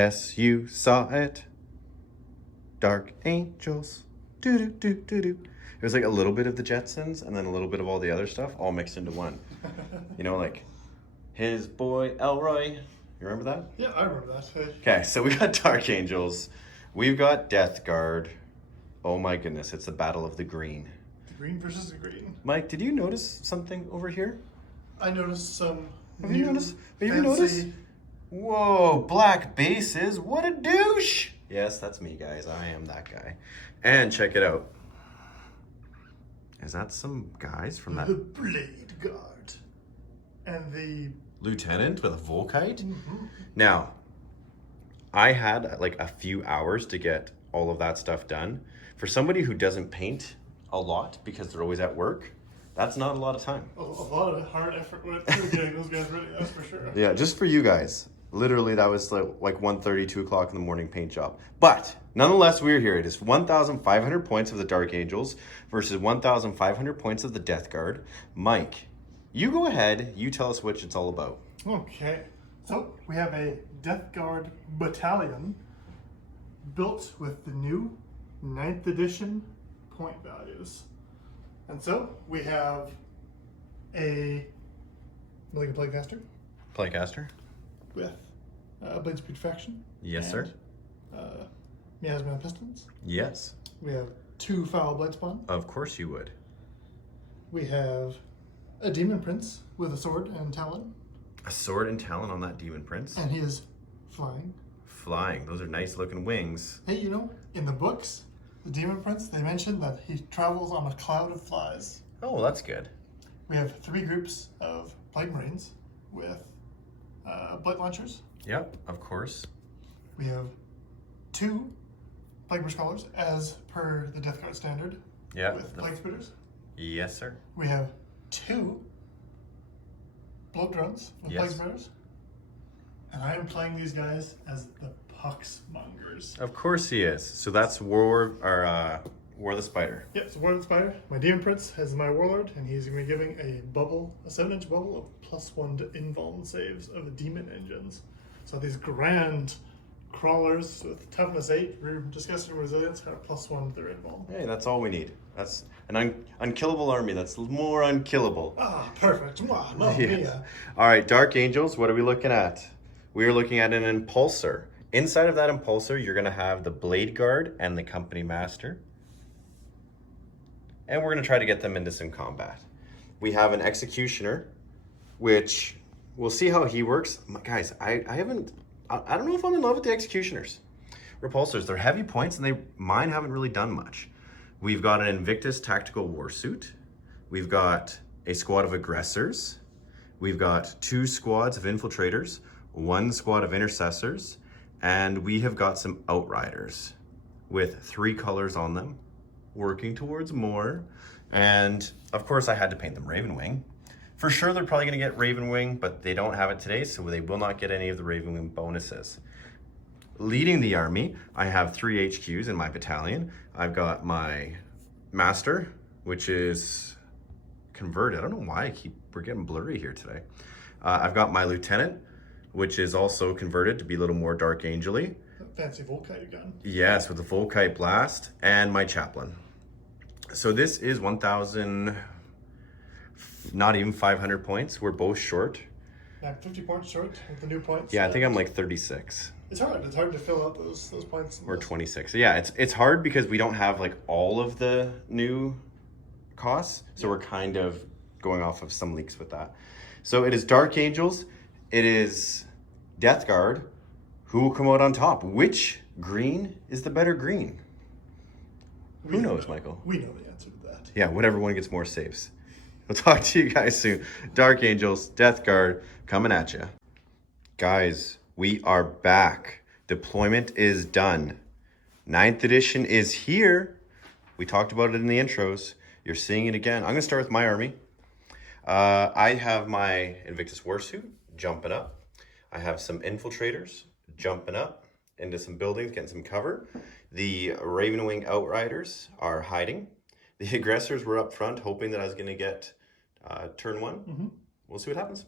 Yes, you saw it. Dark Angels. Do do do do do. It was like a little bit of the Jetsons and then a little bit of all the other stuff all mixed into one. You know, like his boy Elroy. You remember that? Yeah, I remember that. Okay, so we got Dark Angels. We've got Death Guard. Oh my goodness, it's the Battle of the Green. The green versus the green. Mike, did you notice something over here? I noticed some Have you noticed? Whoa, black bases. What a douche. Yes, that's me, guys. I am that guy. And check it out. Is that some guys from that? The Blade Guard. And the... Lieutenant with a Volkite? Mm-hmm. Now, I had like a few hours to get all of that stuff done. For somebody who doesn't paint a lot because they're always at work, that's not a lot of time. A lot of hard effort went into getting those guys ready, that's for sure. Yeah, just for you guys. Literally, that was like 1:30, 2 o'clock in the morning paint job. But nonetheless, we're here. It is 1,500 points of the Dark Angels versus 1,500 points of the Death Guard. Mike, you go ahead. You tell us what it's all about. Okay, so we have a Death Guard battalion built with the new 9th edition point values. And so we have a Malignant Plaguecaster Playcaster? with Blade Speed Faction. Yes, sir. Miasma Pistons. Yes. We have 2 Foul Blightspawn. Of course you would. We have a Demon Prince with a sword and talon. A sword and talon on that Demon Prince. And he is flying. Flying. Those are nice looking wings. Hey, you know, in the books, the Demon Prince, they mentioned that he travels on a cloud of flies. Oh, well, that's good. We have 3 groups of Plague Marines with Blight Launchers. Yep, of course. We have 2 Plague Scholars as per the Death Guard standard. Yep. With Plague Spitters. Yes, sir. We have 2 Bloat Drones with Plague Spitters. And I am playing these guys as the Poxmongers. Of course he is. So that's War the Spider. Yep, so War the Spider. My Demon Prince has my Warlord, and he's going to be giving a 7-inch bubble of +1 to invuln saves of the Demon Engines. So these grand crawlers with toughness 8, disgusting resilience, kind of +1 to their invuln. Hey, that's all we need. That's an unkillable army. That's more unkillable. Ah, perfect. Mwah, mamma mia. All right, Dark Angels, what are we looking at? We are looking at an Impulsor. Inside of that Impulsor, you're going to have the Blade Guard and the Company Master. And we're going to try to get them into some combat. We have an Executioner, which we'll see how he works. Guys, I don't know if I'm in love with the Executioners. Repulsors, they're heavy points and mine haven't really done much. We've got an Invictus Tactical Warsuit. We've got a squad of Aggressors. We've got 2 squads of Infiltrators, 1 squad of Intercessors, and we have got some Outriders with 3 colors on them, working towards more. And of course I had to paint them Ravenwing. For sure they're probably going to get Ravenwing, but they don't have it today, so they will not get any of the Ravenwing bonuses. Leading the army, I have 3 HQs in my battalion. I've got my Master, which is converted. I don't know why we're getting blurry here today. I've got my Lieutenant, which is also converted to be a little more Dark Angel-y. Fancy Volkite gun. Yes, with the Volkite Blast, and my Chaplain. So this is 1,000, not even 500 points. We're both short. Yeah, 50 points short with the new points. Yeah, I think I'm like 36. It's hard. It's hard to fill out those points. Or 26. Yeah, it's hard because we don't have like all of the new costs. So we're kind of going off of some leaks with that. So it is Dark Angels. It is Death Guard. Who will come out on top? Which green is the better green? Who knows, Michael? We know the answer to that. Yeah, whatever one gets more saves. We'll talk to you guys soon. Dark Angels, Death Guard, coming at you. Guys, we are back. Deployment is done. 9th edition is here. We talked about it in the intros. You're seeing it again. I'm going to start with my army. I have my Invictus Warsuit jumping up. I have some Infiltrators jumping up into some buildings, getting some cover. The Ravenwing Outriders are hiding. The Aggressors were up front, hoping that I was going to get turn 1. We'll see what happens.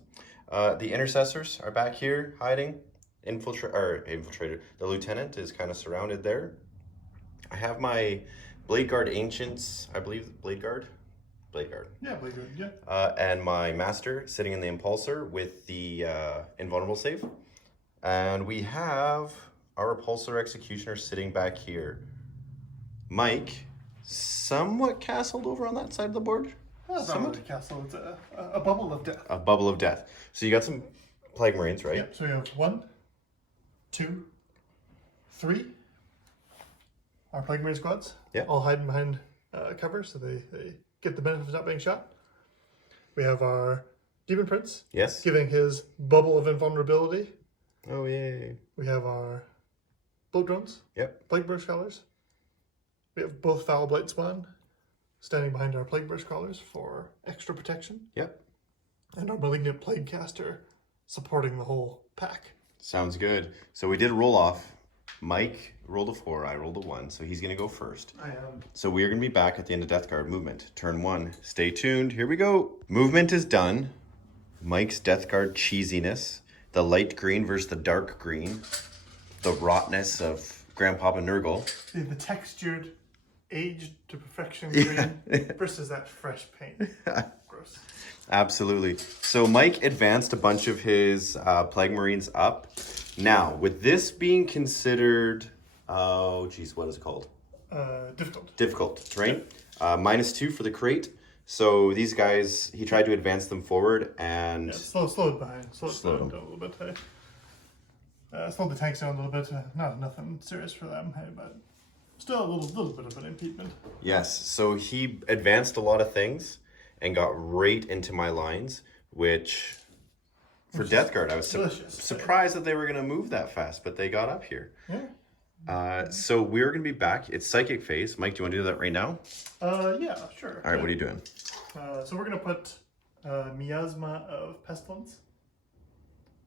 The Intercessors are back here hiding. infiltrator. The lieutenant is kind of surrounded there. I have my Blade Guard Ancients, I believe, Blade Guard. Yeah, Blade Guard, yeah. And my Master sitting in the Impulsor with the Invulnerable save. And we have our Repulsor Executioner sitting back here. Mike, somewhat castled over on that side of the board. It's not really a castle, it's a bubble of death. A bubble of death. So you got some Plague Marines, right? Yep, so we have 1, 2, 3. Our Plague Marine squads. Yep. All hiding behind cover so they get the benefit of not being shot. We have our Demon Prince. Yes. Giving his bubble of invulnerability. Oh, yay. We have our Bloat Drones. Yep. Plague Burst Crawlers. We have both Foul Blight Spawn standing behind our Plague Burst Crawlers for extra protection. Yep. And our Malignant Plague Caster supporting the whole pack. Sounds good. So we did roll off. Mike rolled a 4, I rolled a 1, so he's going to go first. I am. So we are going to be back at the end of Death Guard movement. Turn 1. Stay tuned. Here we go. Movement is done. Mike's Death Guard cheesiness. The light green versus the dark green. The rottenness of Grandpapa Nurgle. The textured, aged to perfection green versus that fresh paint. Gross. Absolutely. So Mike advanced a bunch of his Plague Marines up. Now, with this being considered, oh geez, what is it called? Difficult. Difficult terrain. -2 for the crate. So these guys, he tried to advance them forward and... Yeah, slow it behind. Slow it down a little bit. Hey. Slow the tanks down a little bit. Not nothing serious for them, hey, but still a little bit of an impediment. Yes, so he advanced a lot of things and got right into my lines, which... For Death Guard, I was surprised that they were going to move that fast, but they got up here. Yeah. So we're going to be back. It's Psychic Phase. Mike, do you want to do that right now? Yeah, sure. All right, what are you doing? So we're going to put Miasma of Pestilence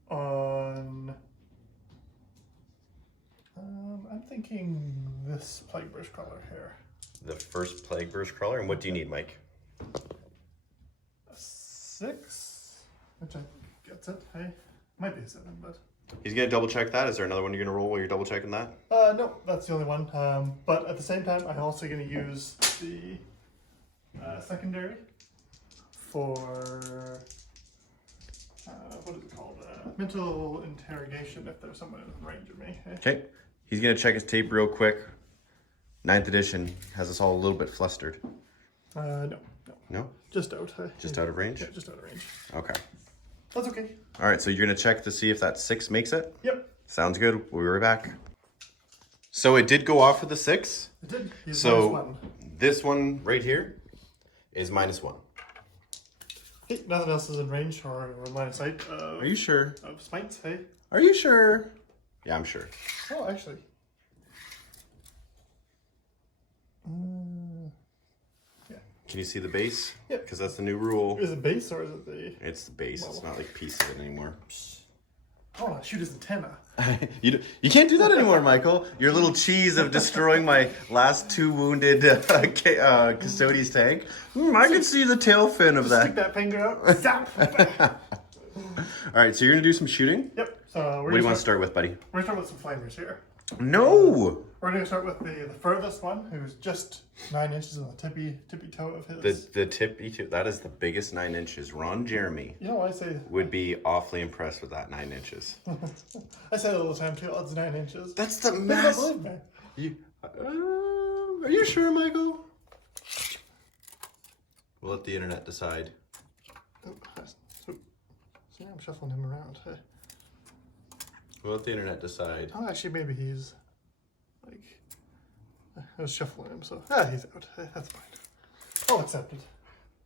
on... I'm thinking this Plague Burst Crawler here. The first Plague Burst Crawler, and what do you need, Mike? A 6, which I think gets it. Hey, might be a 7, but... He's going to double check that. Is there another one you're going to roll while you're double checking that? No, that's the only one. But at the same time, I'm also going to use the secondary for what is it called? Mental interrogation if there's someone in range of me. Okay. He's going to check his tape real quick. 9th edition has us all a little bit flustered. No. No? Just out. Just out of range? Yeah, just out of range. Okay. That's okay. All right, so you're going to check to see if that 6 makes it? Yep. Sounds good. We'll be right back. So it did go off for the 6. It did. He's so this one right here is -1. Hey, nothing else is in range or line of sight. Are you sure? Of smites, hey? Are you sure? Yeah, I'm sure. Oh, actually. Yeah. Can you see the base? Yep. Because that's the new rule. Is it base or is it the... It's the base. It's not like piece of it anymore. I want to shoot his antenna. You can't do that anymore, Michael. Your little cheese of destroying my last 2 wounded Custodes tank. I can see the tail fin of that. Stick that finger out. Zap! All right, so you're going to do some shooting? Yep. So what do you want to start with, buddy? We're going to start with some flamers here. No! We're going to start with the furthest one, who's just 9 inches on the tippy toe of his... The tippy toe, that is the biggest 9 inches. Ron Jeremy you know, I say... would be awfully impressed with that 9 inches. I say it all the time too, it's 9 inches. That's the They don't mass... believe me. Are you sure, Michael? We'll let the internet decide. See, I'm shuffling him around. We'll let the internet decide. Oh, actually, maybe he's... like... I was shuffling him, so... he's out. That's fine. I'll accept it.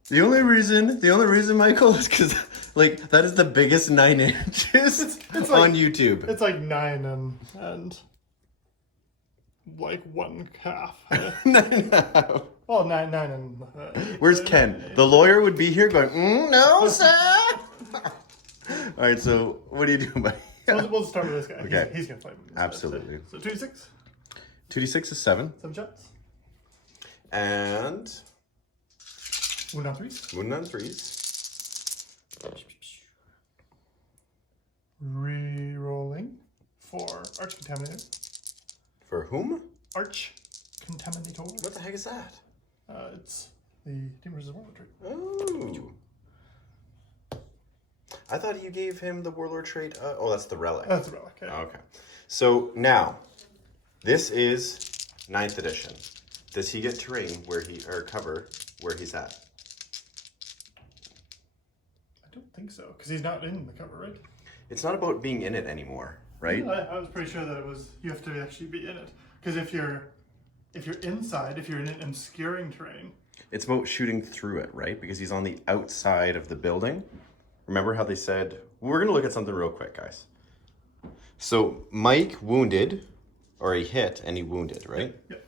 The only reason, Michael, is because, like, that is the biggest 9 inches it's on YouTube. It's like 9 and like 1/2. 9.5. Well, 9 and... Where's Ken? The lawyer would be here going, no, sir! All right, so what are you doing, buddy? We'll start with this guy. Okay. He's going to fight me. Absolutely. So 2d6. 2d6 is 7. 7 shots. And... Wound on 3s. Wound on 3s. Re-rolling. Arch Contaminator. For whom? Arch Contaminator. What the heck is that? It's the Demon vs. Warlord trait. Oh. I thought you gave him the Warlord trait. Oh, that's the relic. That's a relic. Yeah. Okay. So now, this is 9th edition. Does he get terrain where cover where he's at? I don't think so, because he's not in the cover, right? It's not about being in it anymore, right? I was pretty sure that it was, you have to actually be in it. Because if you're inside, if you're in an obscuring terrain. It's about shooting through it, right? Because he's on the outside of the building. Remember how they said, we're going to look at something real quick, guys. So Mike wounded, or he hit and he wounded, right? Yep.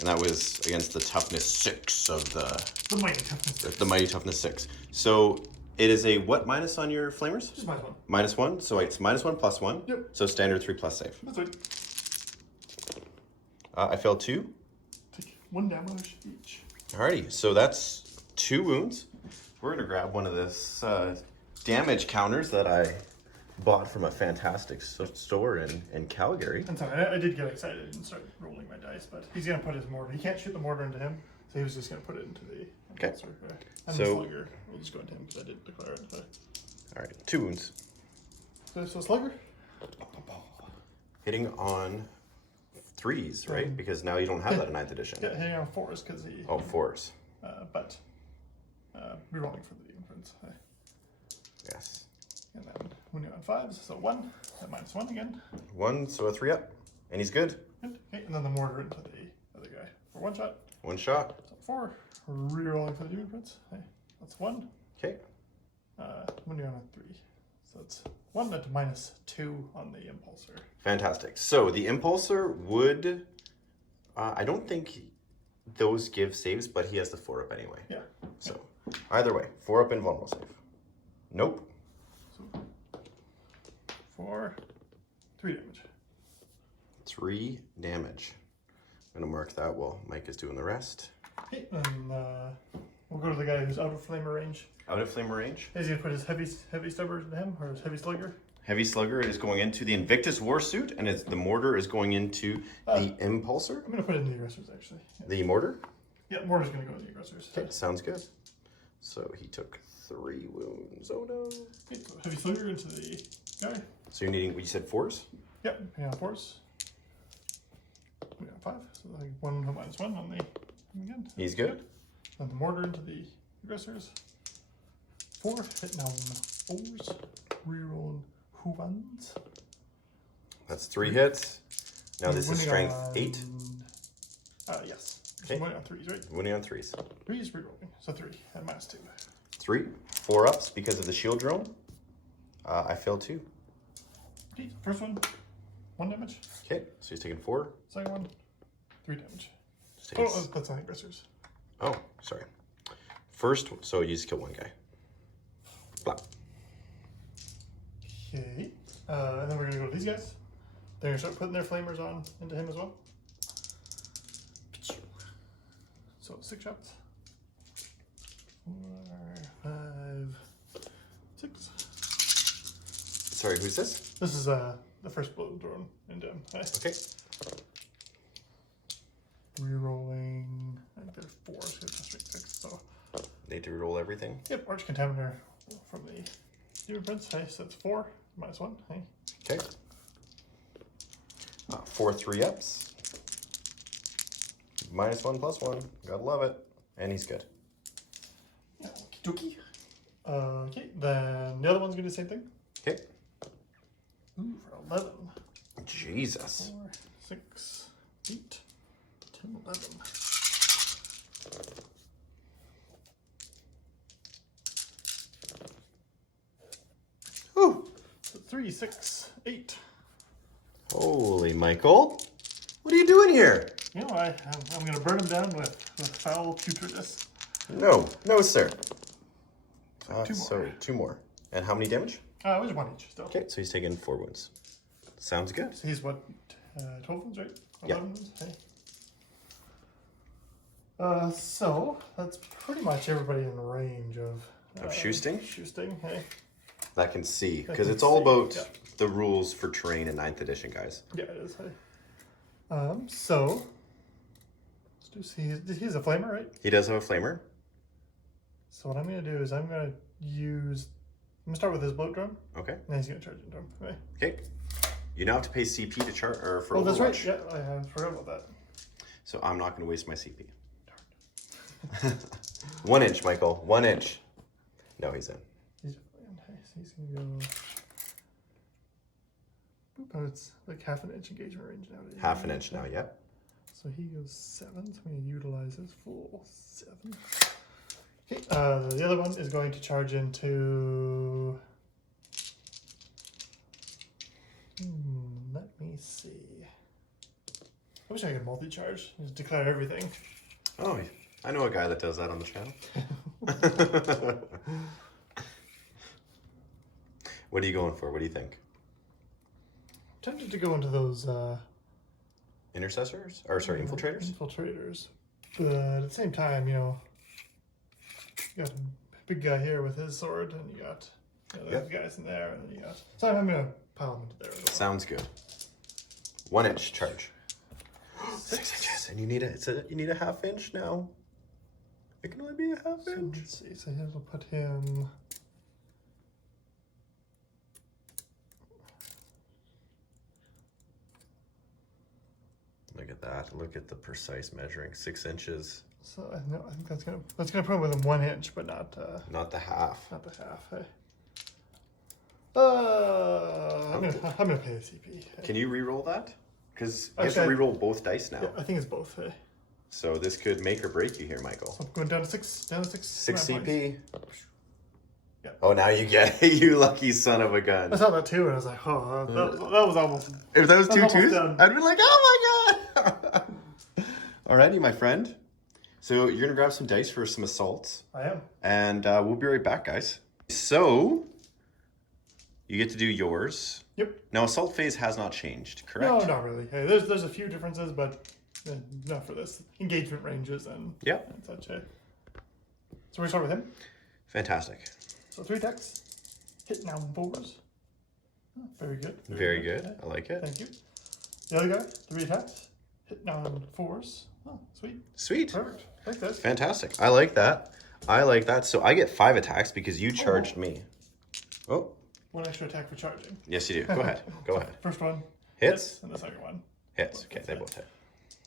And that was against the toughness 6 of The mighty toughness 6. the mighty toughness 6. So it is a what minus on your flamers? Just -1. -1. So it's -1 +1. Yep. So standard 3+ save. That's right. I failed 2. Take 1 damage each. Alrighty, so that's 2 wounds. We're gonna grab one of this damage counters that I bought from a fantastic store in Calgary. I'm sorry, I did get excited and start rolling my dice, but he's gonna put his mortar. He can't shoot the mortar into him, so he was just gonna put it into the impulsor. And So- the slugger. We'll just go into him because I did declare it. So, Alright, 2 wounds. so slugger. Hitting on 3s, right? Because now you don't have that in 9th edition. Yeah, hitting on 4s because he. Oh, 4s. But rerolling for the difference. Yes. And then when you're on 5s, so 1, and -1 again. 1, so a 3 up. And he's good. Good. Okay, and then the mortar into the other guy for 1 shot. 1 shot. So 4. Rerolling for the demon prince. Okay, that's 1. Okay. When you're on a 3. So it's 1 at -2 on the impulsor. Fantastic. So the impulsor would, I don't think those give saves, but he has the 4 up anyway. Yeah. So either way, 4 up invulnerable save. Nope. So 4, 3 damage. 3 damage. I'm gonna mark that while Mike is doing the rest. Okay, and we'll go to the guy who's out of flamer range. Out of flame range. Is he gonna put his heavy stubber into him, or his heavy slugger? Heavy Slugger is going into the Invictus Warsuit, and the mortar is going into the Impulsor. I'm gonna put it in the aggressors actually. Yeah, The mortar? yeah, mortar's gonna go in the aggressors. Okay, sounds good. So he took 3 wounds. Oh no. Okay, so heavy slugger into the guy. So you're needing, you said 4s? Yep, hang on 4s. We got 5, so like 1 -1 on the him again. He's good. And the mortar into the aggressors. 4, hitting on 4s. Rerolling 1s. That's 3 hits. Now this is Winning strength on- 8. Yes. Okay. So winning on 3s, right? Winning on 3s. 3s rerolling. So 3 at -2. 3. 4 ups because of the shield drone. I failed 2. Okay, first one, 1 damage. Okay, so he's taking 4. Second one, 3 damage. Just taking Oh, that's on aggressors. oh, sorry. First, so you just kill 1 guy. Blah. Okay. And then we're gonna go to these guys. They're gonna start putting their flamers on into him as well. So 6 shots. 4, 5, 6. Sorry, who's this? This is the first blow thrown into him. Okay. Rerolling. I think there's 4, so it's a straight 6. So Need to reroll everything. yep, Arch Contaminator from the Demon Prince. Hey, so it's 4 -1. Hey. Okay. 4 3 ups. -1 +1. Gotta love it. And he's good. Okie dokie. Okay, then the other one's gonna do the same thing. Okay. Ooh, for 11. Jesus. 4, 6, 8, 10, 11. Whew. So 3, 6, 8. Holy Michael. What are you doing here? You know, I'm gonna burn him down with foul putridness. No. No, sir. 2 more. So 2 more. And how many damage? It was 1 each still. Okay, so he's taking 4 wounds. Sounds good. So he's what, 12 wounds, right? Yeah. 11 wounds? Hey. So that's pretty much everybody in range of Shoosting? Shoosting, hey. that can see, because can it's all see, about yeah. the rules for terrain in 9th edition, guys. Yeah, it is. So let's do see. He's a flamer, right? He does have a flamer. So what I'm gonna do is I'm gonna start with his bloat drum. Okay. And he's gonna charge it drum. Okay. Okay. You now have to pay CP to chart or for Oh, that's right. Overwatch. Yeah, I forgot about that. So I'm not going to waste my CP. 1 inch, Michael. 1 inch. No, he's in. He's gonna go. Oh, it's like half an inch engagement range now. Half an inch now, yep. So he goes 7. So I'm going to utilize his full 7. Okay. The other one is going to charge into. Let me see. I wish I could multi-charge. Just declare everything. Oh, I know a guy that does that on the channel. What are you going for? What do you think? I'm tempted to go into those Intercessors? Or sorry, infiltrators? Infiltrators. But at the same time, you know, you got a big guy here with his sword, and you got those guys in there, and then you got. So I'm gonna pile them into there as well. Sounds good. 1 inch charge. 6 inches, and you need a half inch now. It can only be a half inch. Let's see. So here's we'll put him. Look at that. Look at the precise measuring. 6 inches. So I think that's gonna put him within 1 inch, but not Not the half. not the half. Hey. I'm gonna pay the CP. Hey. Can you re-roll that? Because you have to Actually, re-roll both dice now. Yeah, I think it's both. Hey. So this could make or break you here, Michael. So I'm going down to 6. Down to 6. 6 points. CP. Yeah. Oh, now you get it, you lucky son of a gun. I saw that too, and I was like, oh, that was almost. If that was That's two almost twos, done. I'd be like, oh my god. Alrighty, my friend. So you're gonna grab some dice for some assaults. I am. And we'll be right back, guys. So you get to do yours. Yep. Now assault phase has not changed, correct? No, not really. Hey, there's a few differences, but not for this. Engagement ranges and such. Hey. So we start with him. Fantastic. So 3 attacks. Hit now 4s. Oh, very good. Very good. I like it. Thank you. The other guy, 3 attacks. Hit now 4s. Oh, sweet. Sweet. Perfect. Like this. Fantastic. I like that. I like that. So I get 5 attacks because you charged me. Oh. 1 extra attack for charging. Yes, you do. Go ahead. Go ahead. First one. Hits. And the second one. Hits. Okay, they both hit.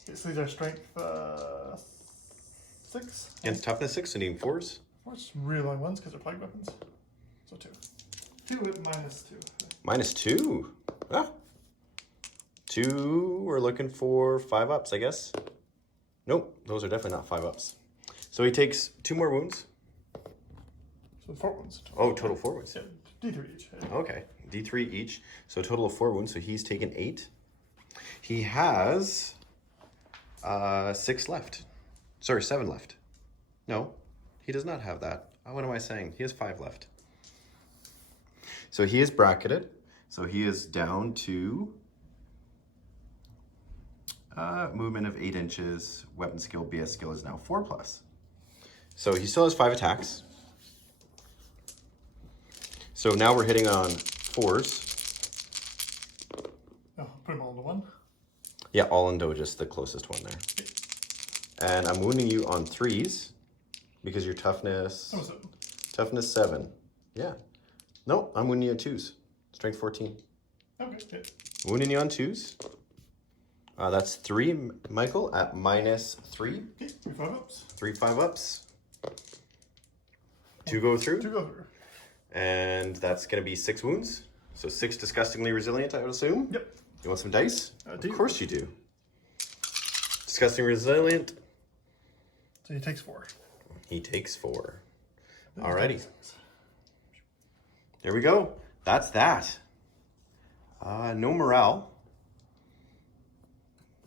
Okay, so these are strength 6. Against toughness 6, so needing 4s. 4's really long ones because they're plague weapons. So 2. 2 with -2. -2. Ah. 2, we're looking for 5 ups, I guess. Nope, those are definitely not 5 ups. So he takes 2 more wounds. So 4 wounds. Oh, total 4 wounds. Yeah, D3 each. Okay, D3 each. So a total of 4 wounds, so he's taken 8. He has 6 left. Sorry, 7 left. No, he does not have that. What am I saying? He has 5 left. So he is bracketed. So he is down to movement of 8 inches. Weapon skill, BS skill is now 4+. So he still has 5 attacks. So now we're hitting on 4s. Oh, put them all into 1. Yeah, all into just the closest one there. And I'm wounding you on 3s because your toughness... That was it. Toughness 7. Yeah. Nope, I'm wounding you on 2s. Strength 14. Okay, good. Wounding you on 2s. That's 3, Michael, at -3. Okay, 3 5-ups. 3 5-ups. 2 go through. 2 go through. And that's going to be 6 wounds. So 6 disgustingly resilient, I would assume. Yep. You want some dice? I do. Of course you do. Disgusting resilient. So he takes 4. He takes 4. Alrighty. There we go. That's that. No morale.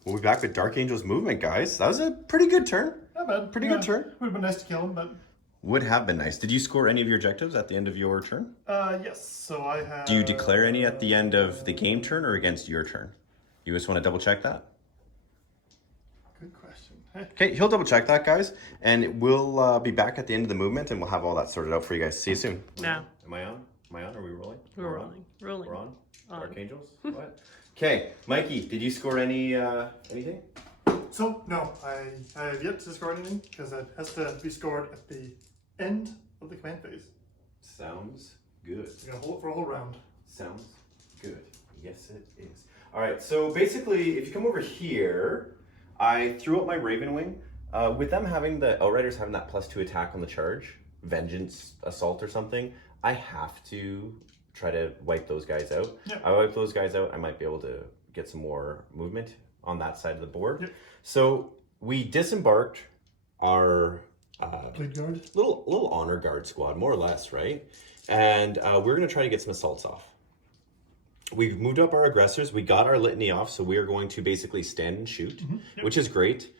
We'll be back with Dark Angel's movement, guys. That was a pretty good turn. Not bad. Pretty good turn. Would have been nice to kill him, but... Would have been nice. Did you score any of your objectives at the end of your turn? Yes. So I have... Do you declare any at the end of the game turn or against your turn? You just want to double check that? Good question. Hey. Okay, he'll double check that, guys. And we'll be back at the end of the movement and we'll have all that sorted out for you guys. See you soon. No. Am I on? Am I on? Are we rolling? We're rolling. Rolling. We're on? On. Archangels? What? Okay, Mikey, did you score anything? So, no, I have yet to score anything because it has to be scored at the end of the command phase. Sounds good. We're going to hold it for a whole round. Sounds good. Yes, it is. All right, so basically, if you come over here, I threw up my Raven Wing. With them having the Outriders having that +2 attack on the charge, Vengeance Assault or something, I have to try to wipe those guys out. Yep. I wipe those guys out, I might be able to get some more movement on that side of the board. Yep. So we disembarked our Bleed guard. little honor guard squad, more or less, right? And we're going to try to get some assaults off. We've moved up our aggressors. We got our litany off, so we are going to basically stand and shoot, Yep. which is great.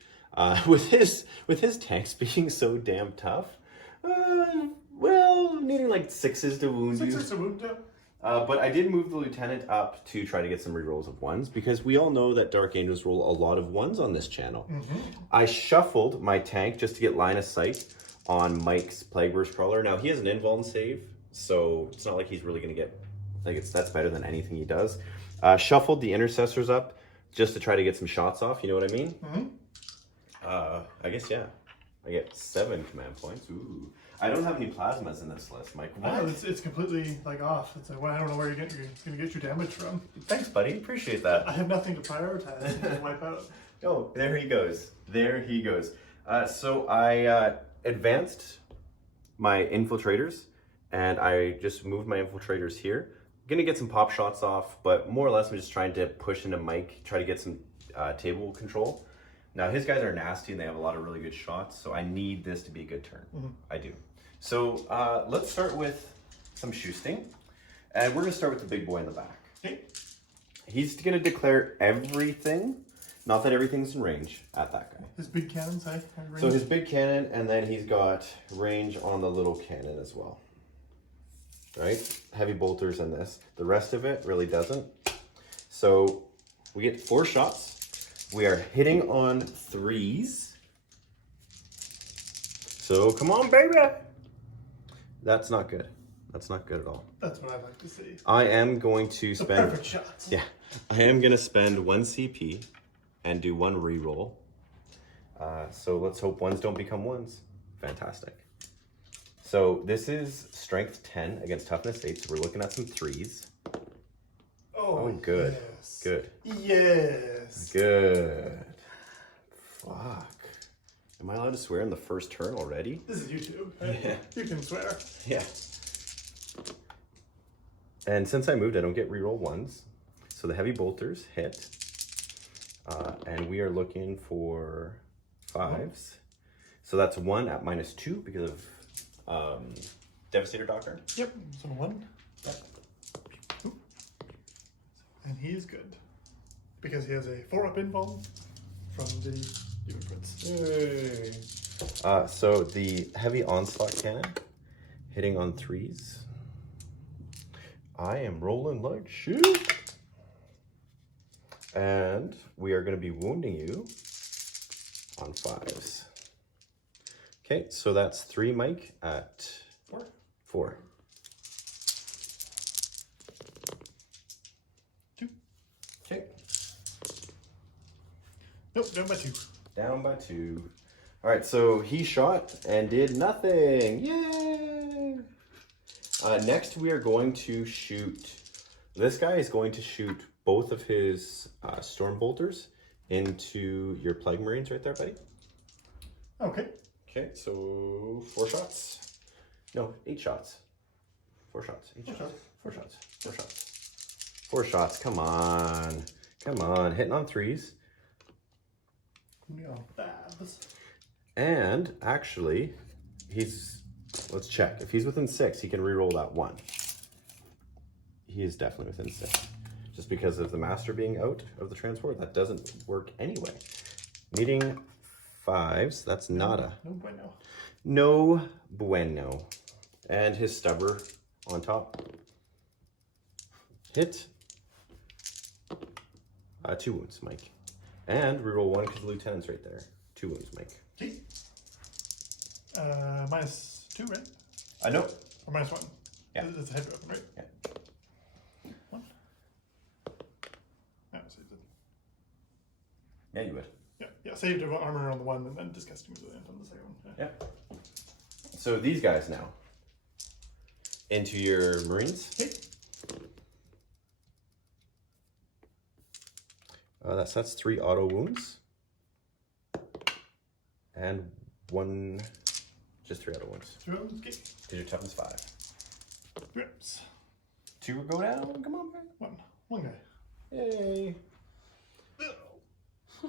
With his tanks being so damn tough, well, needing like 6s to wound you. 6 to wound, yeah. But I did move the lieutenant up to try to get some rerolls of 1s because we all know that Dark Angels roll a lot of 1s on this channel. I shuffled my tank just to get line of sight on Mike's Plague Burst Crawler. Now he has an invuln save, so it's not like he's really going to get, that's better than anything he does. Shuffled the intercessors up just to try to get some shots off, you know what I mean? I guess, yeah. I get 7 command points. Ooh. I don't have any plasmas in this list, Mike. What? No, it's completely like off. It's like, well, I don't know where you're going to get your damage from. Thanks, buddy. Appreciate that. I have nothing to prioritize and wipe out. Oh, there he goes. There he goes. So I advanced my infiltrators, and I just moved my infiltrators here. I'm gonna get some pop shots off, but more or less I'm just trying to push into Mike, try to get some table control. Now his guys are nasty and they have a lot of really good shots, so I need this to be a good turn. I do. So let's start with some shoosting, and we're gonna start with the big boy in the back. Okay. He's gonna declare everything. Not that everything's in range at that guy. His big cannons, range. So his big cannon, and then he's got range on the little cannon as well. Right? Heavy bolters in this. The rest of it really doesn't. So we get 4 shots. We are hitting on 3s. So come on, baby. That's not good. That's not good at all. That's what I like to see. I am going to The spend... perfect shots. Yeah. I am going to spend 1 CP and do 1 reroll. So let's hope 1s don't become 1s. Fantastic. So this is strength 10 against toughness 8. So we're looking at some 3s. Oh, good. Yes. Good. Yes. Good. Fuck. Am I allowed to swear in the first turn already? This is YouTube. Right? Yeah. You can swear. Yeah. And since I moved, I don't get reroll 1s. So the heavy bolters hit. And we are looking for 5s. So that's 1 at -2 because of Devastator Doctrine. Yep. So 1. Ooh. And he is good. Because he has a 4-up invuln from the Demon Prince. Yay. So the heavy onslaught cannon hitting on 3s. I am rolling like shit. And we are going to be wounding you on 5s. Okay, so that's 3, Mike, at 4. 2. Okay. Nope, down by 2. Down by 2. All right, so he shot and did nothing. Yay! Next, we are going to shoot. This guy is going to shoot both of his storm bolters into your plague marines right there, buddy. Okay. Okay, so 4 shots. No, 8 shots. 4 shots. 8 shots. 4 shots. 4 shots. 4 shots. Come on. Come on. Hitting on 3s. No, babs. And actually, let's check. If he's within 6, he can reroll that 1. He is definitely within 6. Just because of the master being out of the transport, that doesn't work anyway. Needing 5s, that's nada. No bueno. No bueno. And his stubber on top. Hit. 2 wounds, Mike. And reroll 1 because the lieutenant's right there. 2 wounds, Mike. Okay. -2, right? I know. Or -1? Yeah. It's a heavy weapon, right? Yeah. One. Yeah, saved it. Yeah, you would. Yeah, saved armor on the one and then disgusting resilient on the second one. Yeah. So these guys now. Into your Marines. Okay. That's 3 auto wounds. And 1, just 3 auto wounds. 2 rounds, okay. Because your toughness 5. 3 reps. 2 will go down. Come on, man. One guy. Yay.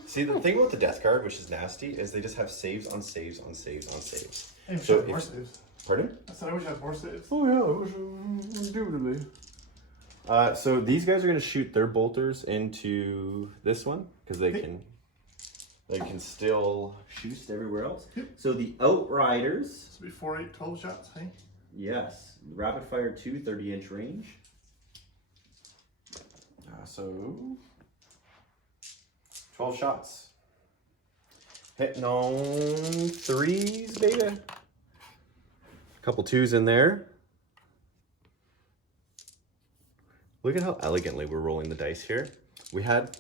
See, the thing about the Death Guard, which is nasty, is they just have saves on saves on saves on saves. I wish So I had if- more saves. Pardon? I said I wish I had more saves. Oh yeah, indubitably. So these guys are going to shoot their bolters into this one because they can still shoot everywhere else. So the Outriders. This will be 4, 8, 12 shots, hey? Yes, rapid fire 2, 30-inch range. So 12 shots. Hitting on 3s, baby. A couple 2s in there. Look at how elegantly we're rolling the dice here. We had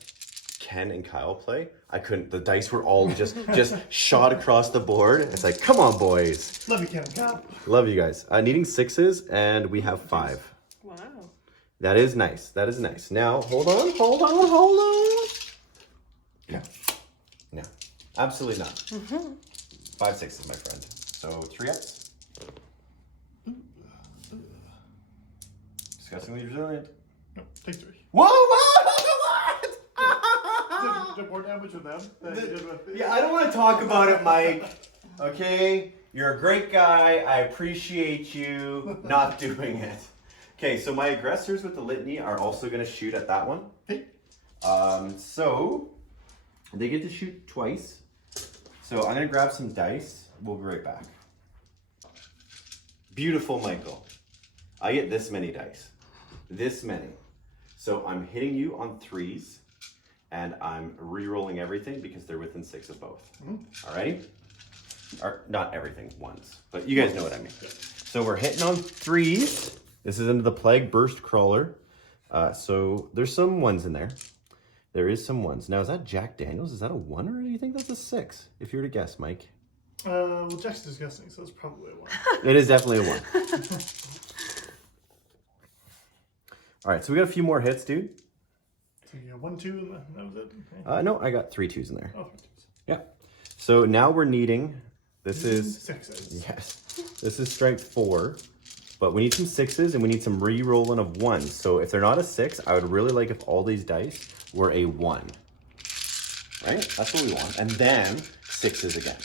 Ken and Kyle play. I couldn't. The dice were all just shot across the board. It's like, come on, boys. Love you, Ken and Kyle. Love you guys. Needing 6s, and we have 5. Wow. That is nice. That is nice. Now, hold on. No. No. Absolutely not. 5 6s, my friend. So 3 ups. Disgustingly resilient. No, take 3. Whoa! What? Did more damage with them than you did with Yeah, I don't want to talk about it, Mike. Okay? You're a great guy. I appreciate you not doing it. Okay, so my aggressors with the litany are also going to shoot at that one. Okay. So they get to shoot twice. So I'm going to grab some dice. We'll be right back. Beautiful, Michael. I get this many dice. This many. So I'm hitting you on 3s, and I'm re-rolling everything because they're within 6 of both. Alrighty? Or not everything, 1s. But you guys know what I mean. So we're hitting on 3s. This is into the Plague Burst Crawler. So there's some 1s in there. There is some 1s. Now, is that Jack Daniels? Is that a 1, or do you think that's a 6? If you were to guess, Mike. Well, Jack's disgusting, so it's probably a 1. It is definitely a 1. All right, so we got a few more hits, dude. So you got 1, 2, and that was it? Okay. No, I got 3 2s in there. Oh, 3 2s. Yeah. So now we're needing, this is, 6s. yes, this is strength 4, but we need some 6s and we need some re-rolling of 1s. So if they're not a 6, I would really like if all these dice were a 1. Right? That's what we want. And then 6s again.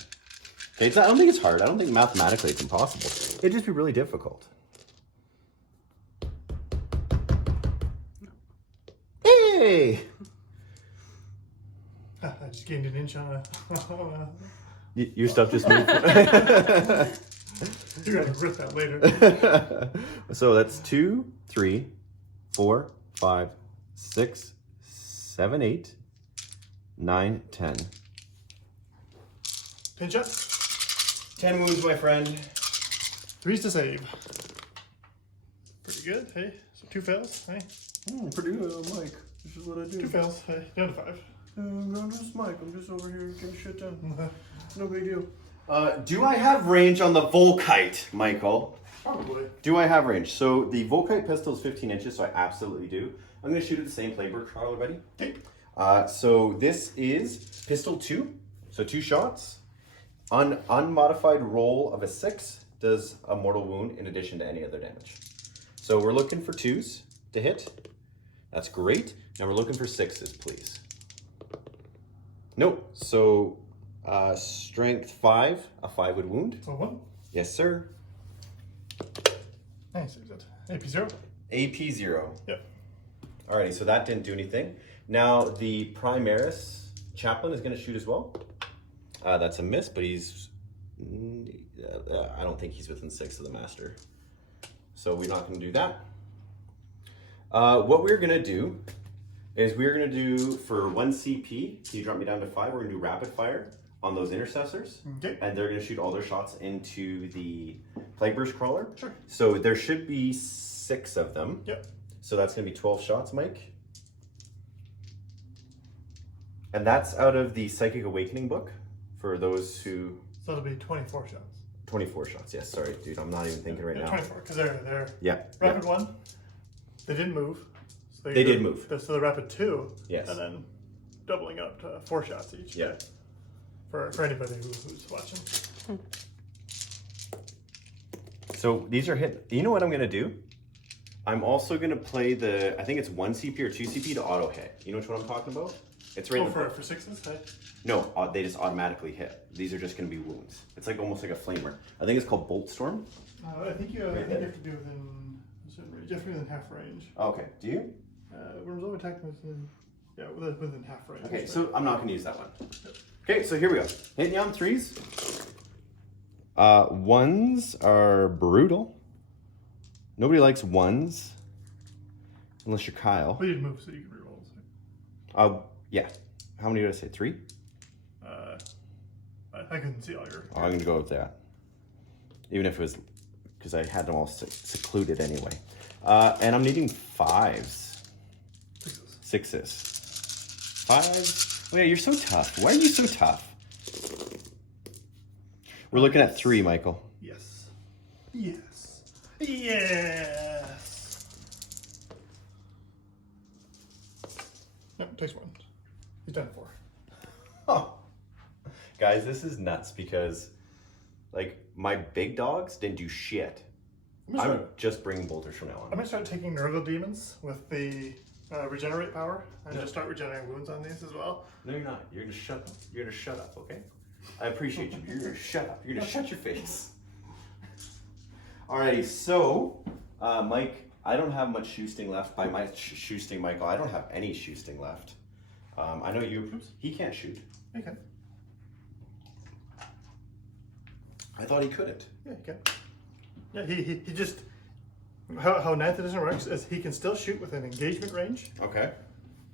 Okay, I don't think it's hard. I don't think mathematically it's impossible. It'd just be really difficult. Hey! I just gained an inch on a... Your stuff just moved. You're going to rip that later. So that's 2, 3, 4, 5, 6, 7, 8, 9, 10. 10 shots. 10 wounds, my friend. 3s to save. Pretty good, hey? So 2 fails, hey? Pretty good, Mike. This is what I do. 2 fails, hey? Down to 5. I'm just Mike. I'm just over here getting shit done. No big deal. Do I have range on the Volkite, Michael? Probably. Do I have range? So the Volkite pistol is 15 inches, so I absolutely do. I'm going to shoot at the same Plagueburg trial already. Okay. So this is pistol 2, so 2 shots. Unmodified roll of a 6 does a mortal wound in addition to any other damage. So we're looking for 2s to hit. That's great. Now we're looking for 6s, please. Nope. So strength 5, a 5 would wound. So 1. Yes, sir. Nice. AP 0. AP 0. Yep. Alrighty, so that didn't do anything. Now the Primaris Chaplain is going to shoot as well. That's a miss, but he's... I don't think he's within 6 of the Master. So we're not going to do that. What we're going to do is we're going to do, for 1 CP, can you drop me down to 5? We're going to do rapid fire on those intercessors. Okay. And they're going to shoot all their shots into the Plague Burst Crawler. Sure. So there should be 6 of them. Yep. So that's going to be 12 shots, Mike. And that's out of the Psychic Awakening book for those who... So it'll be 24 shots. 24 shots, yes. Sorry, dude. I'm not even thinking right now. 24, because they're Yeah. rapid 1. They didn't move. So They did move. So they're rapid 2. Yes. And then doubling up to 4 shots each. Yeah. For anybody who's watching. So these are hit. You know what I'm going to do? I'm also going to play the, I think it's 1 CP or 2 CP to auto hit. You know which one I'm talking about? It's right in the for book. 6s? Hey? No, they just automatically hit. These are just going to be wounds. It's like almost like a flamer. I think it's called Bolt Storm. I think you have to do within a certain range. You have to be within half range. Okay, do you? Worms over attack within, within half range. Okay, so I'm not going to use that one. Okay, so here we go. Hitting you on 3s. 1s are brutal. Nobody likes 1s. Unless you're Kyle. Well, you'd move so you can reroll. So. Yeah. How many did I say? 3? I couldn't see all your... Oh, I'm going to go with that. Even if it was... Because I had them all secluded anyway. And I'm needing 5s. 6s. 5s. Oh yeah, you're so tough. Why are you so tough? We're looking at 3, Michael. Yes. Yes. Yes. No, takes 1. He's done 4. Oh. Guys, this is nuts because, like, my big dogs didn't do shit. I'm just bringing bolters from now on. I'm gonna start taking Nurgle Demons with the regenerate power and just start regenerating wounds on these as well. No, you're not. You're gonna shut up. You're gonna shut up, okay? I appreciate you. You're gonna shut up. You're gonna shut your face. Alrighty, so Mike, I don't have much shoesting left. By my shoesting, Michael, I don't have any shoesting left. I know you. Oops, he can't shoot. Okay. I thought he couldn't. Yeah, he can. Yeah, he just how 9th edition works is he can still shoot within engagement range. Okay.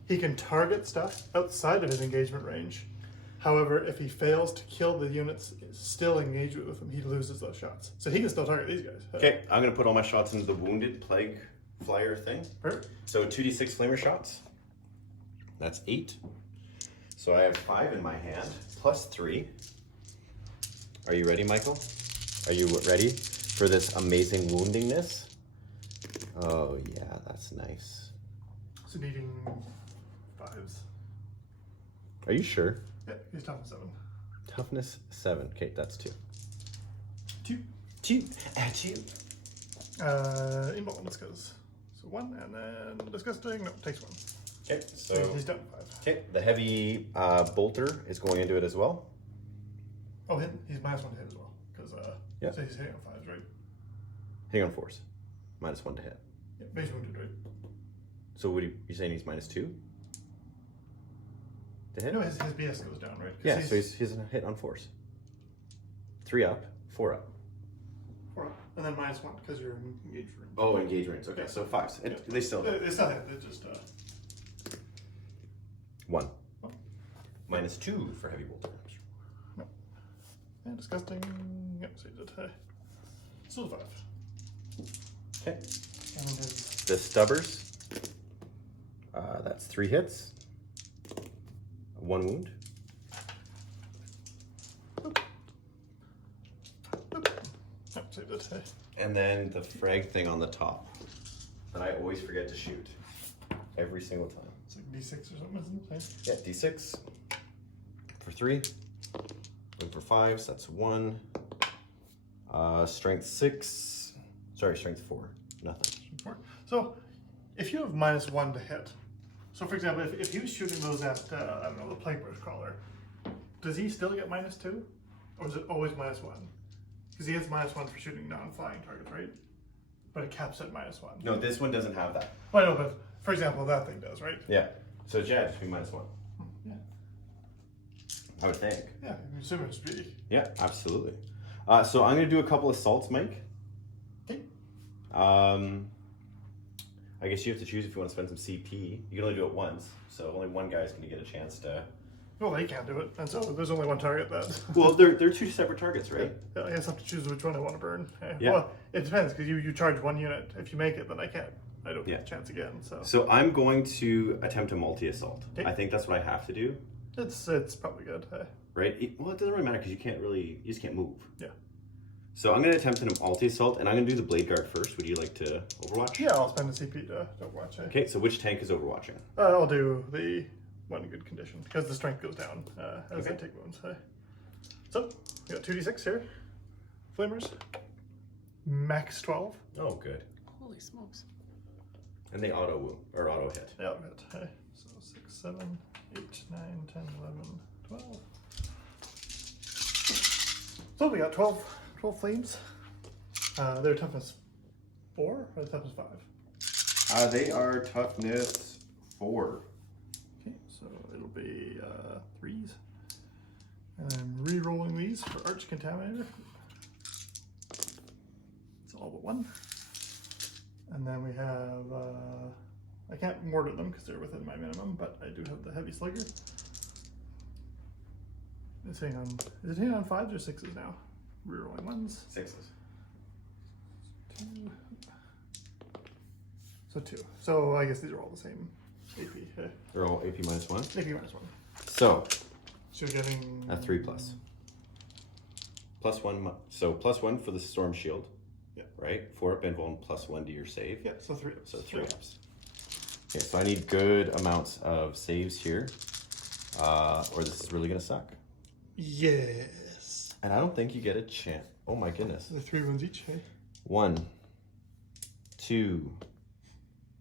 He can target stuff outside of his engagement range. However, if he fails to kill the units still engaged with him, he loses those shots. So he can still target these guys. Okay, I'm gonna put all my shots into the wounded plague flyer thing. Perfect. So 2d6 flamer shots. That's 8. So I have 5 in my hand, plus 3. Are you ready, Michael? Are you ready for this amazing woundingness? Oh yeah, that's nice. So needing 5s. Are you sure? Yeah, he's toughness 7. Toughness 7. Okay, that's 2. 2. 2. At 2. Inbound discuss. So 1 and then disgusting. No, takes 1. Okay, so he's done 5. okay, the heavy bolter is going into it as well. Oh, he's -1 to hit as well because yeah. so he's hitting on 5s, right? Hitting on 4s. -1 to hit. Yeah, base wounded, right? So what you saying he's -2? To hit? No, his BS goes down, right? Yeah, so he's a hit on 4s. 3 up, 4 up. 4 up, and then -1 because you're engaged range. Oh, engage range. Okay, so 5s. They still hit. It's not hit. It's just 1. -2 for heavy bolter. no. And disgusting. Yep, so you did. Still 5. Okay. And then his The stubbers. That's 3 hits. 1 wound. yep, so you did. And then the frag thing on the top that I always forget to shoot every single time. It's like D6 or something, isn't it? Yeah, D6 for 3. 1 for 5s, that's 1. Strength 6. Sorry, strength 4. Nothing. So, if you have -1 to hit, so for example, if he was shooting those at, I don't know, the Primaris Crawler, does he still get -2? Or is it always -1? Because he has -1 for shooting non-flying targets, right? But it caps at -1. No, this one doesn't have that. Well, I know, but for example, that thing does, right? Yeah. So yeah, it should be -1. Yeah. I would think. Yeah, I'm assuming it's speedy. Yeah, absolutely. So I'm going to do a couple assaults, Mike. Okay. I guess you have to choose if you want to spend some CP. You can only do it once, so only one guy is going to get a chance to Well, they can't do it, and so there's only one target that. Well, they're two separate targets, right? I guess I have to choose which one I want to burn. Yeah. Well, it depends because you charge one unit. If you make it, then I can't. I don't get a chance again. So I'm going to attempt a multi-assault. Okay. I think that's what I have to do. It's probably good. Right? Well, it doesn't really matter because you just can't move. Yeah. So I'm going to attempt an multi-assault, and I'm going to do the Blade Guard first. Would you like to Overwatch? Yeah, I'll spend a CP to Overwatch. Okay, so which tank is Overwatching? I'll do the one in good condition because the strength goes down as I take wounds. So we got 2d6 here. Flamers. Max 12. Oh, good. Holy smokes. And they auto hit. Yeah, I'll hit. So 6, 7, 8, 9, 10, 11, 12. So we got 12 flames. They're toughness 4 or toughness 5? They are toughness 4. Okay, so it'll be 3s. And I'm re-rolling these for Arch Contaminator. It's all but 1. And then we have, I can't mortar them because they're within my minimum, but I do have the Heavy Slugger. Is it hitting on 5s or 6s now? Rerolling 1s. 6s. 2. So 2. So I guess these are all the same AP. They're all AP minus 1. AP minus 1. So you're getting a 3+. +1. So +1 for the Storm Shield. Yeah. Right? 4 up invul and +1 to your save. Yeah. So 3 ups. So 3 ups. Okay, so I need good amounts of saves here, or this is really gonna suck. Yes. And I don't think you get a chance. Oh my goodness. The 3 wounds each. 1, 2.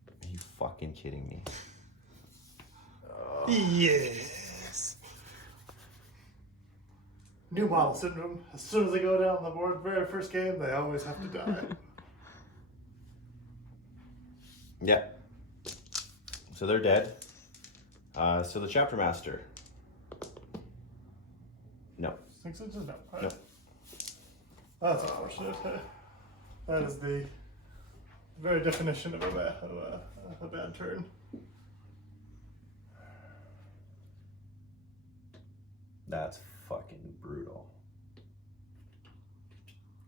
Are you fucking kidding me? Yes. New model syndrome. As soon as they go down the board, very first game, they always have to die. Yeah. So they're dead. So the Chapter Master. No. 6 inches? No. No. That's unfortunate. That is the very definition of a bad turn. That's fucking brutal.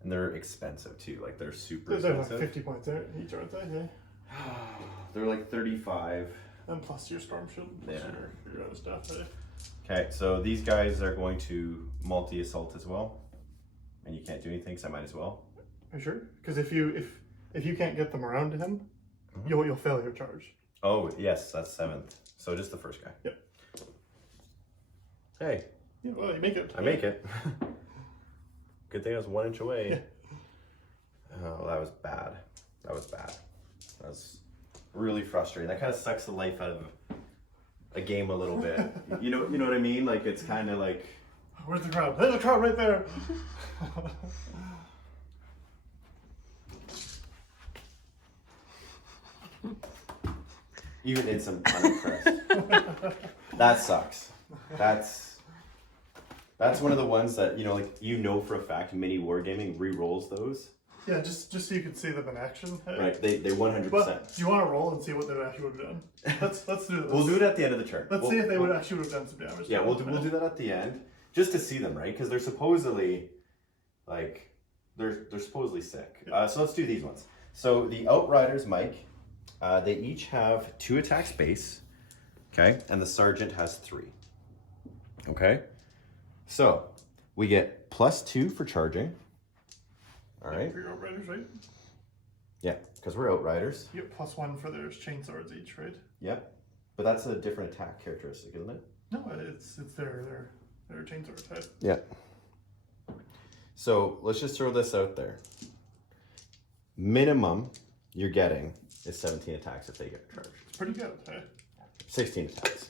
And they're expensive too. Like they're super They're like expensive. 50 points each, aren't they? Yeah. They're like 35. And plus your Storm Shield, plus your other stuff. Okay, so these guys are going to multi-assault as well. And you can't do anything, so I might as well. Are you sure? Because if you can't get them around to him, you'll fail your charge. Oh, yes, that's 7th. So just the first guy. Yep. Hey. Yeah, well, you make it. I make it. Good thing I was 1 inch away. Yeah. Oh, that was bad. That was really frustrating. That kind of sucks the life out of a game a little bit. You know what I mean? Like it's kind of like. Where's the crowd? There's a crowd right there. Even instant unimpressed. That sucks. That's one of the ones that for a fact mini wargaming re-rolls those. Yeah, just so you can see them in action. Right, they 100%. But do you want to roll and see what they actually would have done? Let's do this. We'll do it at the end of the turn. Let's see if they would have done some damage. Yeah, we'll do that at the end just to see them, right? Because they're supposedly they're supposedly sick. So let's do these ones. So the Outriders, Mike, they each have 2 attacks base, okay, and the Sergeant has 3. Okay, so we get +2 for charging. All right. For your Outriders, right? Yeah, because we're Outriders. You get +1 for their chainswords each, right? Yep, but that's a different attack characteristic, isn't it? No, it's their chainsword type. Yeah. So let's just throw this out there. Minimum you're getting is 17 attacks if they get charged. It's pretty good. 16 attacks.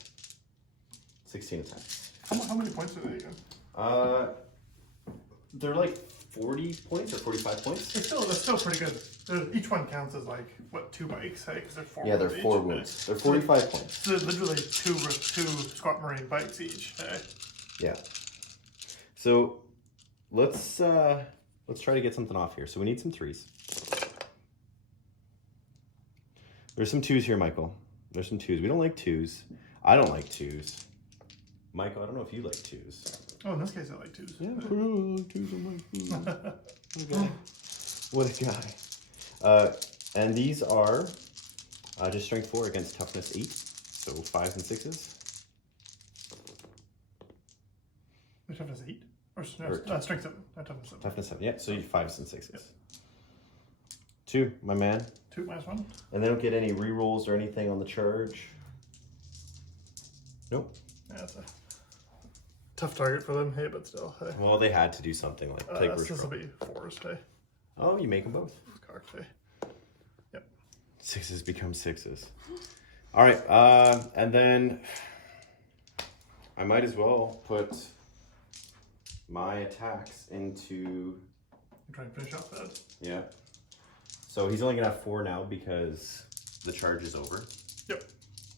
16 attacks. How many points are they again? They're like 40 points or 45 points. That's still pretty good. Each one counts as 2 bikes, because they're 4. Yeah, they're 4 wounds. They're 45 points. So literally two Squat Marine bikes each. Yeah. So let's try to get something off here. So we need some 3s. There's some 2s here, Michael. There's some 2s. We don't like 2s. I don't like 2s. Michael, I don't know if you like 2s. Oh, in this case, I like 2s. Yeah, I like 2s on my food. What a guy. And these are just strength 4 against toughness 8. So 5s and 6s. The toughness 8? Or strength 7, not toughness 7. Toughness 7, yeah. So you 5s and 6s. Yep. 2, my man. 2 minus 1. And they don't get any rerolls or anything on the charge. Nope. Yeah, that's a tough target for them, hey, but still. Hey. Well, they had to do something like take this will be 4s, hey. Oh, you make them both. Cocked, hey. Yep. 6s become 6s. All right, and then I might as well put my attacks into. You're trying to finish off that. Yeah. So he's only gonna have 4 now because the charge is over. Yep.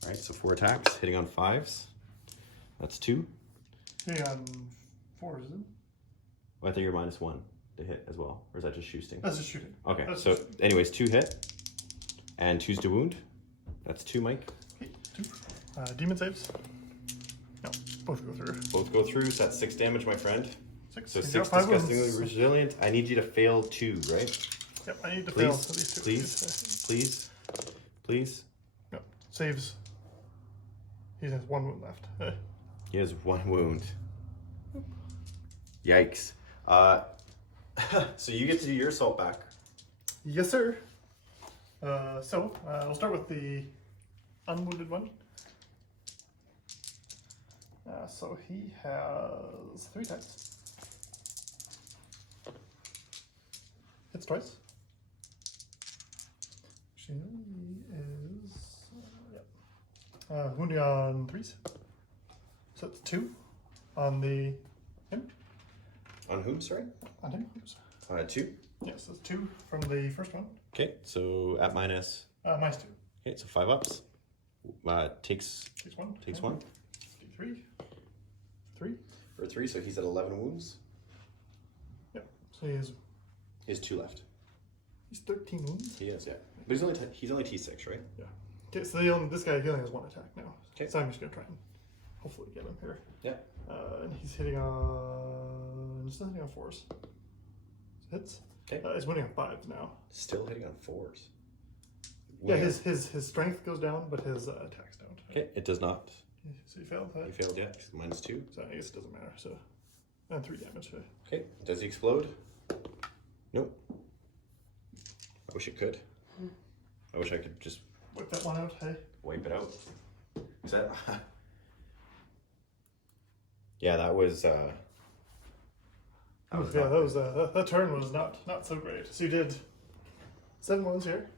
All right, so 4 attacks, hitting on 5s. That's 2. Hitting on 4s, is it? Well, I think you're -1 to hit as well, or is that just shooting? That's just shooting. Okay, That's so anyways, 2 hit and 2s to wound. That's 2, Mike. Okay, 2. Demon saves. No, both go through. Both go through, so that's 6 damage, my friend. 6. So You 6 got 5 disgustingly wounds. resilient. I need you to fail 2, right? Yep, I need to Please, fail at least 2. please, please. Yep, saves. He has 1 wound left. He has 1 wound. Yikes. So you get to do your assault back. Yes, sir. We'll start with the unwounded one. So he has 3 attacks. Hits twice. She is wounding on 3s. So it's 2 on the him. On whom, sorry? On him. 2. Yes, that's 2 from the first one. Okay, so at minus. Minus 2. Okay, so 5 ups. Takes 1. Takes 1. 3. 3. For 3, so he's at 11 wounds. Yep. So he has 2 left. he's 13 wounds. He is, yeah. But he's only T6, right? Yeah. Okay, so this guy only has 1 attack now. Okay. So I'm just gonna try and hopefully get him here. Yeah. And he's hitting on. Still hitting on 4s. Hits. Okay. He's winning on 5s now. Still hitting on 4s. Yeah, his strength goes down, but his attacks don't. Okay, it does not. So he failed. He failed, yeah. -2. So I guess it doesn't matter. So, and 3 damage. Okay, does he explode? Nope. I wish it could. I wish I could just Wipe that one out. Hey. wipe it out. Is that? Yeah, that was. Yeah, that turn was not so great. So you did 7 wounds here.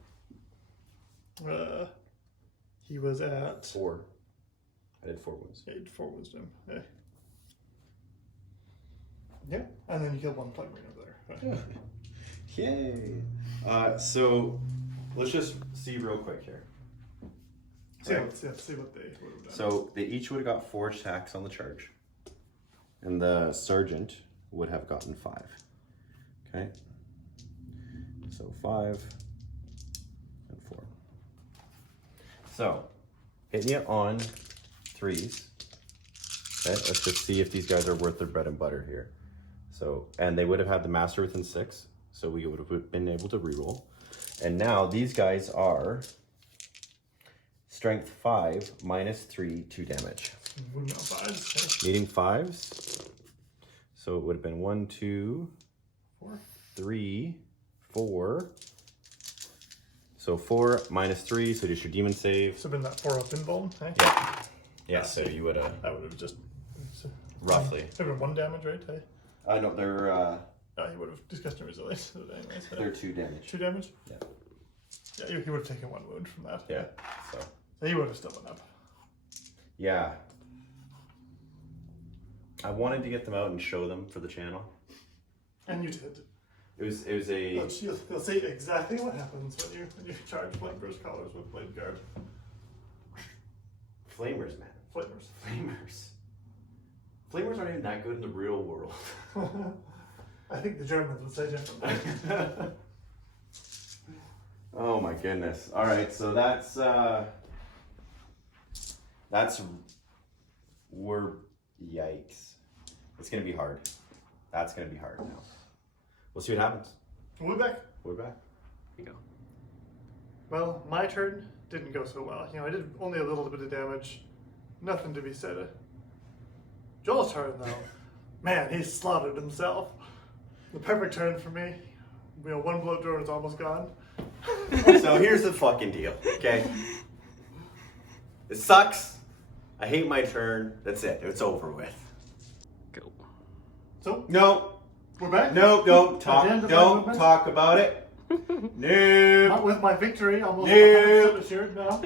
He was at 4. I did 4 wounds. 8 4 wisdom. Yeah. Yeah, and then you killed 1 plague marine over there. Right? Yay! So let's just see real quick here. See what they would have done. So they each would have got 4 attacks on the charge, and the sergeant would have gotten 5. Okay. So 5 and 4. So hitting you on 3s. Okay, let's just see if these guys are worth their bread and butter here. So, and they would have had the master within 6, so we would have been able to reroll. And now these guys are strength 5 -3, 2 damage. Wounding on 5s. Needing 5s. So it would have been 1, 2, 4, 3, 4. So 4 -3, so just your demon save. So been that 4 up in bone. Hey? Yeah. Yeah, so you would have. That would have just. Roughly. It would have 1 damage, right? Hey? No, they're. He would have disgusting resilience. Anyways, hey? They're 2 damage. 2 damage? Yeah. Yeah, he would have taken 1 wound from that. Yeah. So. He would have still been up. Yeah. I wanted to get them out and show them for the channel. And you did. It was a. They'll see exactly what happens when you charge Flamers collars with blade guard. Flamers, man. Flamers. Flamers aren't even that good in the real world. I think the Germans would say differently. Oh my goodness. All right, so that's we're Yikes. It's going to be hard. That's going to be hard now. We'll see what happens. We'll be back. We're back. Here you go. Well, my turn didn't go so well. You know, I did only a little bit of damage. Nothing to be said. Joel's turn, though. Man, he slaughtered himself. The perfect turn for me. You know, one blow drawer is almost gone. So here's the fucking deal, okay? It sucks. I hate my turn. That's it. It's over with. Go. So, No. we're back. No, don't At the end talk. of my Don't movement? talk about it. No. Not with my victory almost Nope. 100% assured now.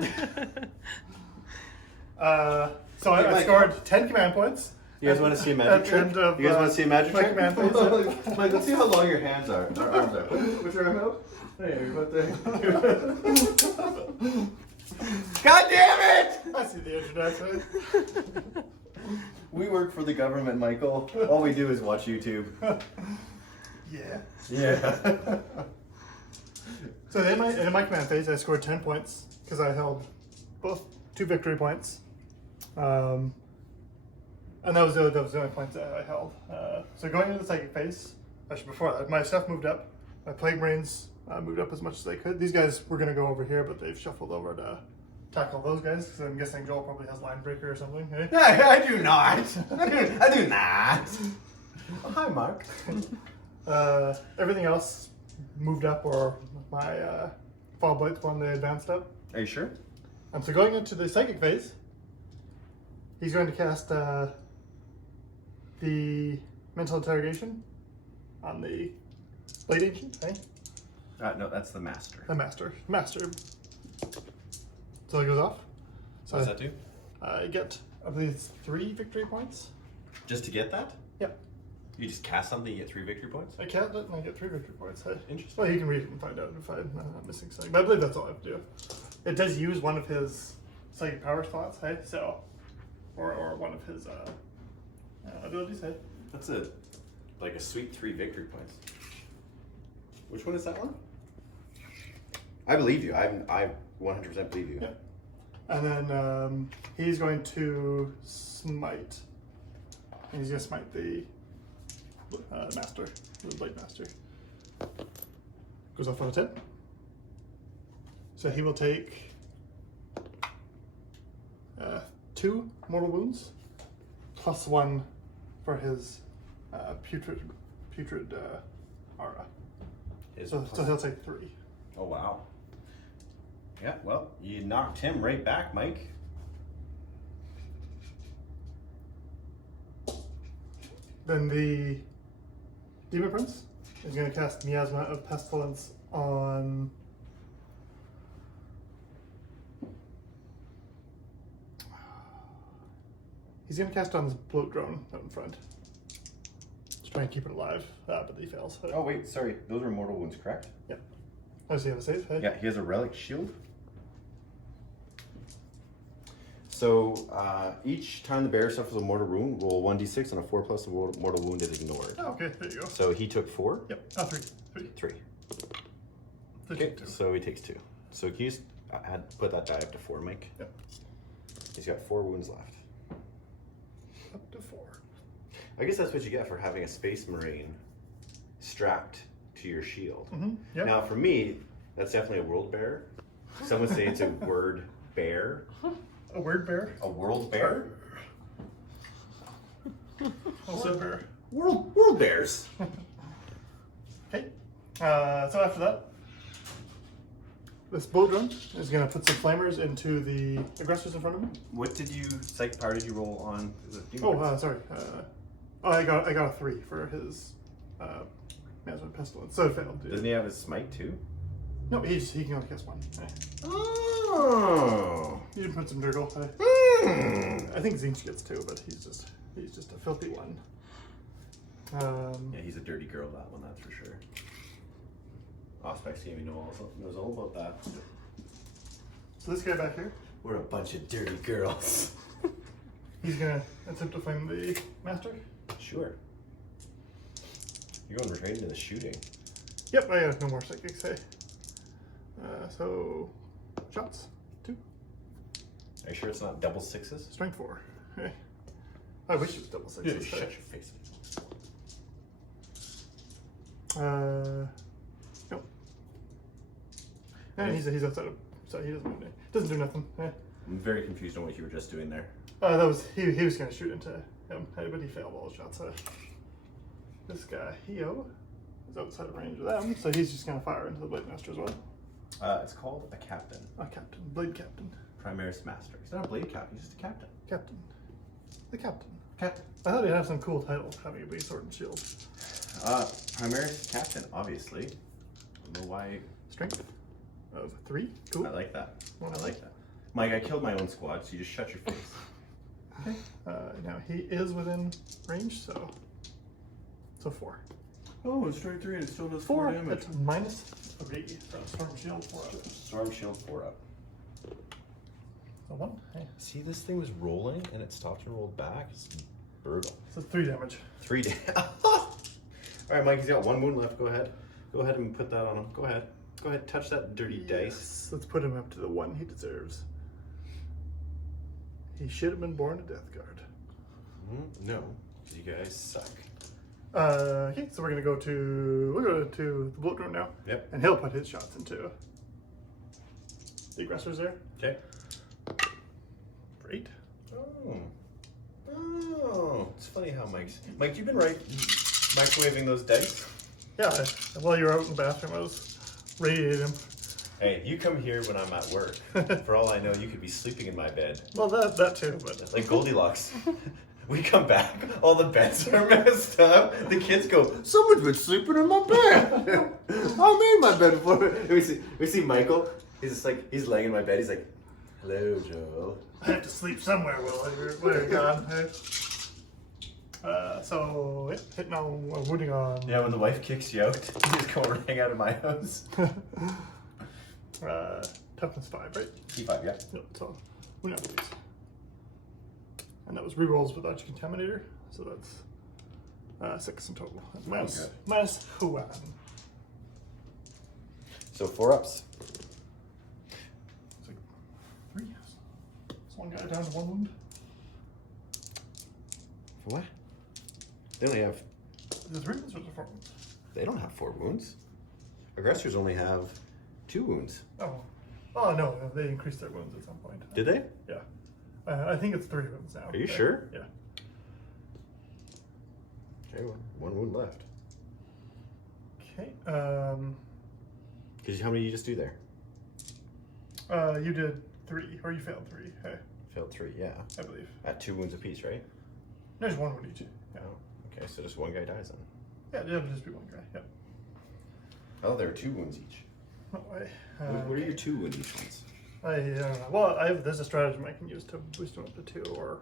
So Hey, I Mike. scored 10 command points. You guys want to see a magic at the trick? end of, You guys want to see a magic my trick? command phase. Mike, let's see how long your hands are. Our arms are. Put your arm out. There, about there. God damn it! I see the internet. We work for the government, Michael. All we do is watch YouTube. Yeah. Yeah. So in my command phase, I scored 10 points because I held both 2 victory points. And that was the only points that I held. So going into the psychic phase, actually before that, my stuff moved up. My plague marines moved up as much as they could. These guys were going to go over here, but they've shuffled over to tackle those guys. So I'm guessing Joel probably has line breaker or something. Hey? I do not. I do not. Oh, hi, Mark. Everything else moved up, or my fall blights one, they advanced up. Are you sure? So going into the psychic phase, he's going to cast the mental interrogation on the blade ancient, hey? No, that's the master. The master. So it goes off. So What does that do? I get, I believe it's 3 victory points. Just to get that? Yeah. You just cast something, you get 3 victory points? I cast it and I get 3 victory points. Hey? Interesting. Well, you can read it and find out if I'm not missing something. But I believe that's all I have to do. It does use one of his psychic power slots, hey? So, or one of his abilities, hey? That's like a sweet 3 victory points. Which one is that one? I believe you. I 100% believe you. Yeah. And then he's going to smite. And he's going to smite the master, the blade master. Goes off on a 10. So he will take 2 mortal wounds, plus 1 for his putrid aura. So he'll take 3. Oh, wow. Yeah, well, you knocked him right back, Mike. Then the Demon Prince is going to cast Miasma of Pestilence on he's going to cast it on this bloat drone out in front. To try and keep it alive, but he fails. Oh, wait, sorry. Those were mortal wounds, correct? Yeah. Does he have a save? Hey? Yeah, he has a relic shield. So each time the bearer suffers a mortal wound, roll 1d6 and a 4 plus the mortal wound is ignored. Oh, okay, there you go. So he took 4? Yep. Oh, 3. 3. So Okay, 2. so he takes 2. So can you just put that die up to 4, Mike? Yep. He's got 4 wounds left. Up to 4. I guess that's what you get for having a Space Marine strapped to your shield. Mm-hmm. Yep. Now, for me, that's definitely a world bearer. Some would say it's a word bear. A word bear? A world bear? Also a bear. World bears. Okay. So after that, this bloat drone is going to put some flamers into the aggressors in front of him. What did you psych power did you roll on? Sorry. I got a 3 for his Miasma of Pestilence. So it failed. Dude. Doesn't he have his smite too? No, he can only cast 1. Oh. You can put some Nurgle. I think Zinch gets 2, but he's just a filthy one. Yeah, he's a dirty girl, that one, that's for sure. Auspex game knows all about that. So this guy back here, We're a bunch of dirty girls. he's gonna attempt to flame the master. Sure. You're going right into the shooting. Yep, I have no more psychics. Hey. So shots 2. Are you sure it's not double 6s? Strength 4. Okay. I wish it was double Yeah, sixes. shut your face. No. And he's outside of, so he doesn't do nothing. I'm very confused on what you were just doing there. That was he was gonna shoot into him, but he failed all his shots. This guy, Hio, is outside of range of them, so he's just gonna fire into the Blade Master as well. It's called a captain. A captain, Blade Captain. Primaris Master. He's not a blade captain, he's just a captain. Captain. The Captain. Captain. I thought he'd have some cool title, having a big sword and shield. Primaris Captain, obviously. I don't know why. Strength of 3. Cool. I like that. Well, I like that. Mike, I killed my own squad, so you just shut your face. Okay. Now he is within range, so 4. Oh, it's straight 3 and it still does 4 damage. That's minus 3. So Storm Shield 4 up. Storm Shield 4 up. So 1. Hey. See, this thing was rolling and it stopped and rolled back. It's brutal. So 3 damage. 3 damage. Alright, Mike, he's got 1 wound left. Go ahead. Go ahead and put that on him. Go ahead. Go ahead, touch that dirty dice. Let's put him up to the 1 he deserves. He should have been born a Death Guard. No, because you guys suck. Okay, so we'll go to the bullet drone now. Yep. And he'll put his shots into the aggressors there. Okay. For 8. Oh, it's funny how Mike, you've been right microwaving those dice. Yeah, while you were out in the bathroom, I was radiating him. Hey, you come here when I'm at work. For all I know, you could be sleeping in my bed. Well, that too, but Like Goldilocks. We come back, all the beds are messed up. The kids go, someone's been sleeping in my bed. I made my bed for it. We see Michael. He's just like, he's laying in my bed. He's like, hello, Joel. I have to sleep somewhere, Will. Where you're gone. So hitting on wounding on. Yeah, when the wife kicks you out, you just go hang out of my house. Toughness 5, right? T5, yeah. Yep. So wounding on please. And that was rerolls with Arch Contaminator, so that's 6 in total. Minus 1. So 4 ups. It's like 3. It's 1 guy down to 1 wound. What? They only have. Is it 3 wounds or is it 4 wounds? They don't have 4 wounds. Aggressors only have 2 wounds. Oh no, they increased their wounds at some point. Did they? Yeah. I think it's 3 wounds now. Are you sure? Yeah. Okay, well, 1 wound left. Okay. Because how many did you just do there? You did 3, or you failed 3. Hey, Failed 3, yeah. I believe. At 2 wounds apiece, right? There's 1 wound each. Yeah. Oh, okay, so just 1 guy dies then. Yeah, it'll just be 1 guy. Yep. Oh, there are 2 wounds each. No way. What are your 2 wound each ones? I don't know. Well, there's a stratagem I can use to boost him up to 2, or.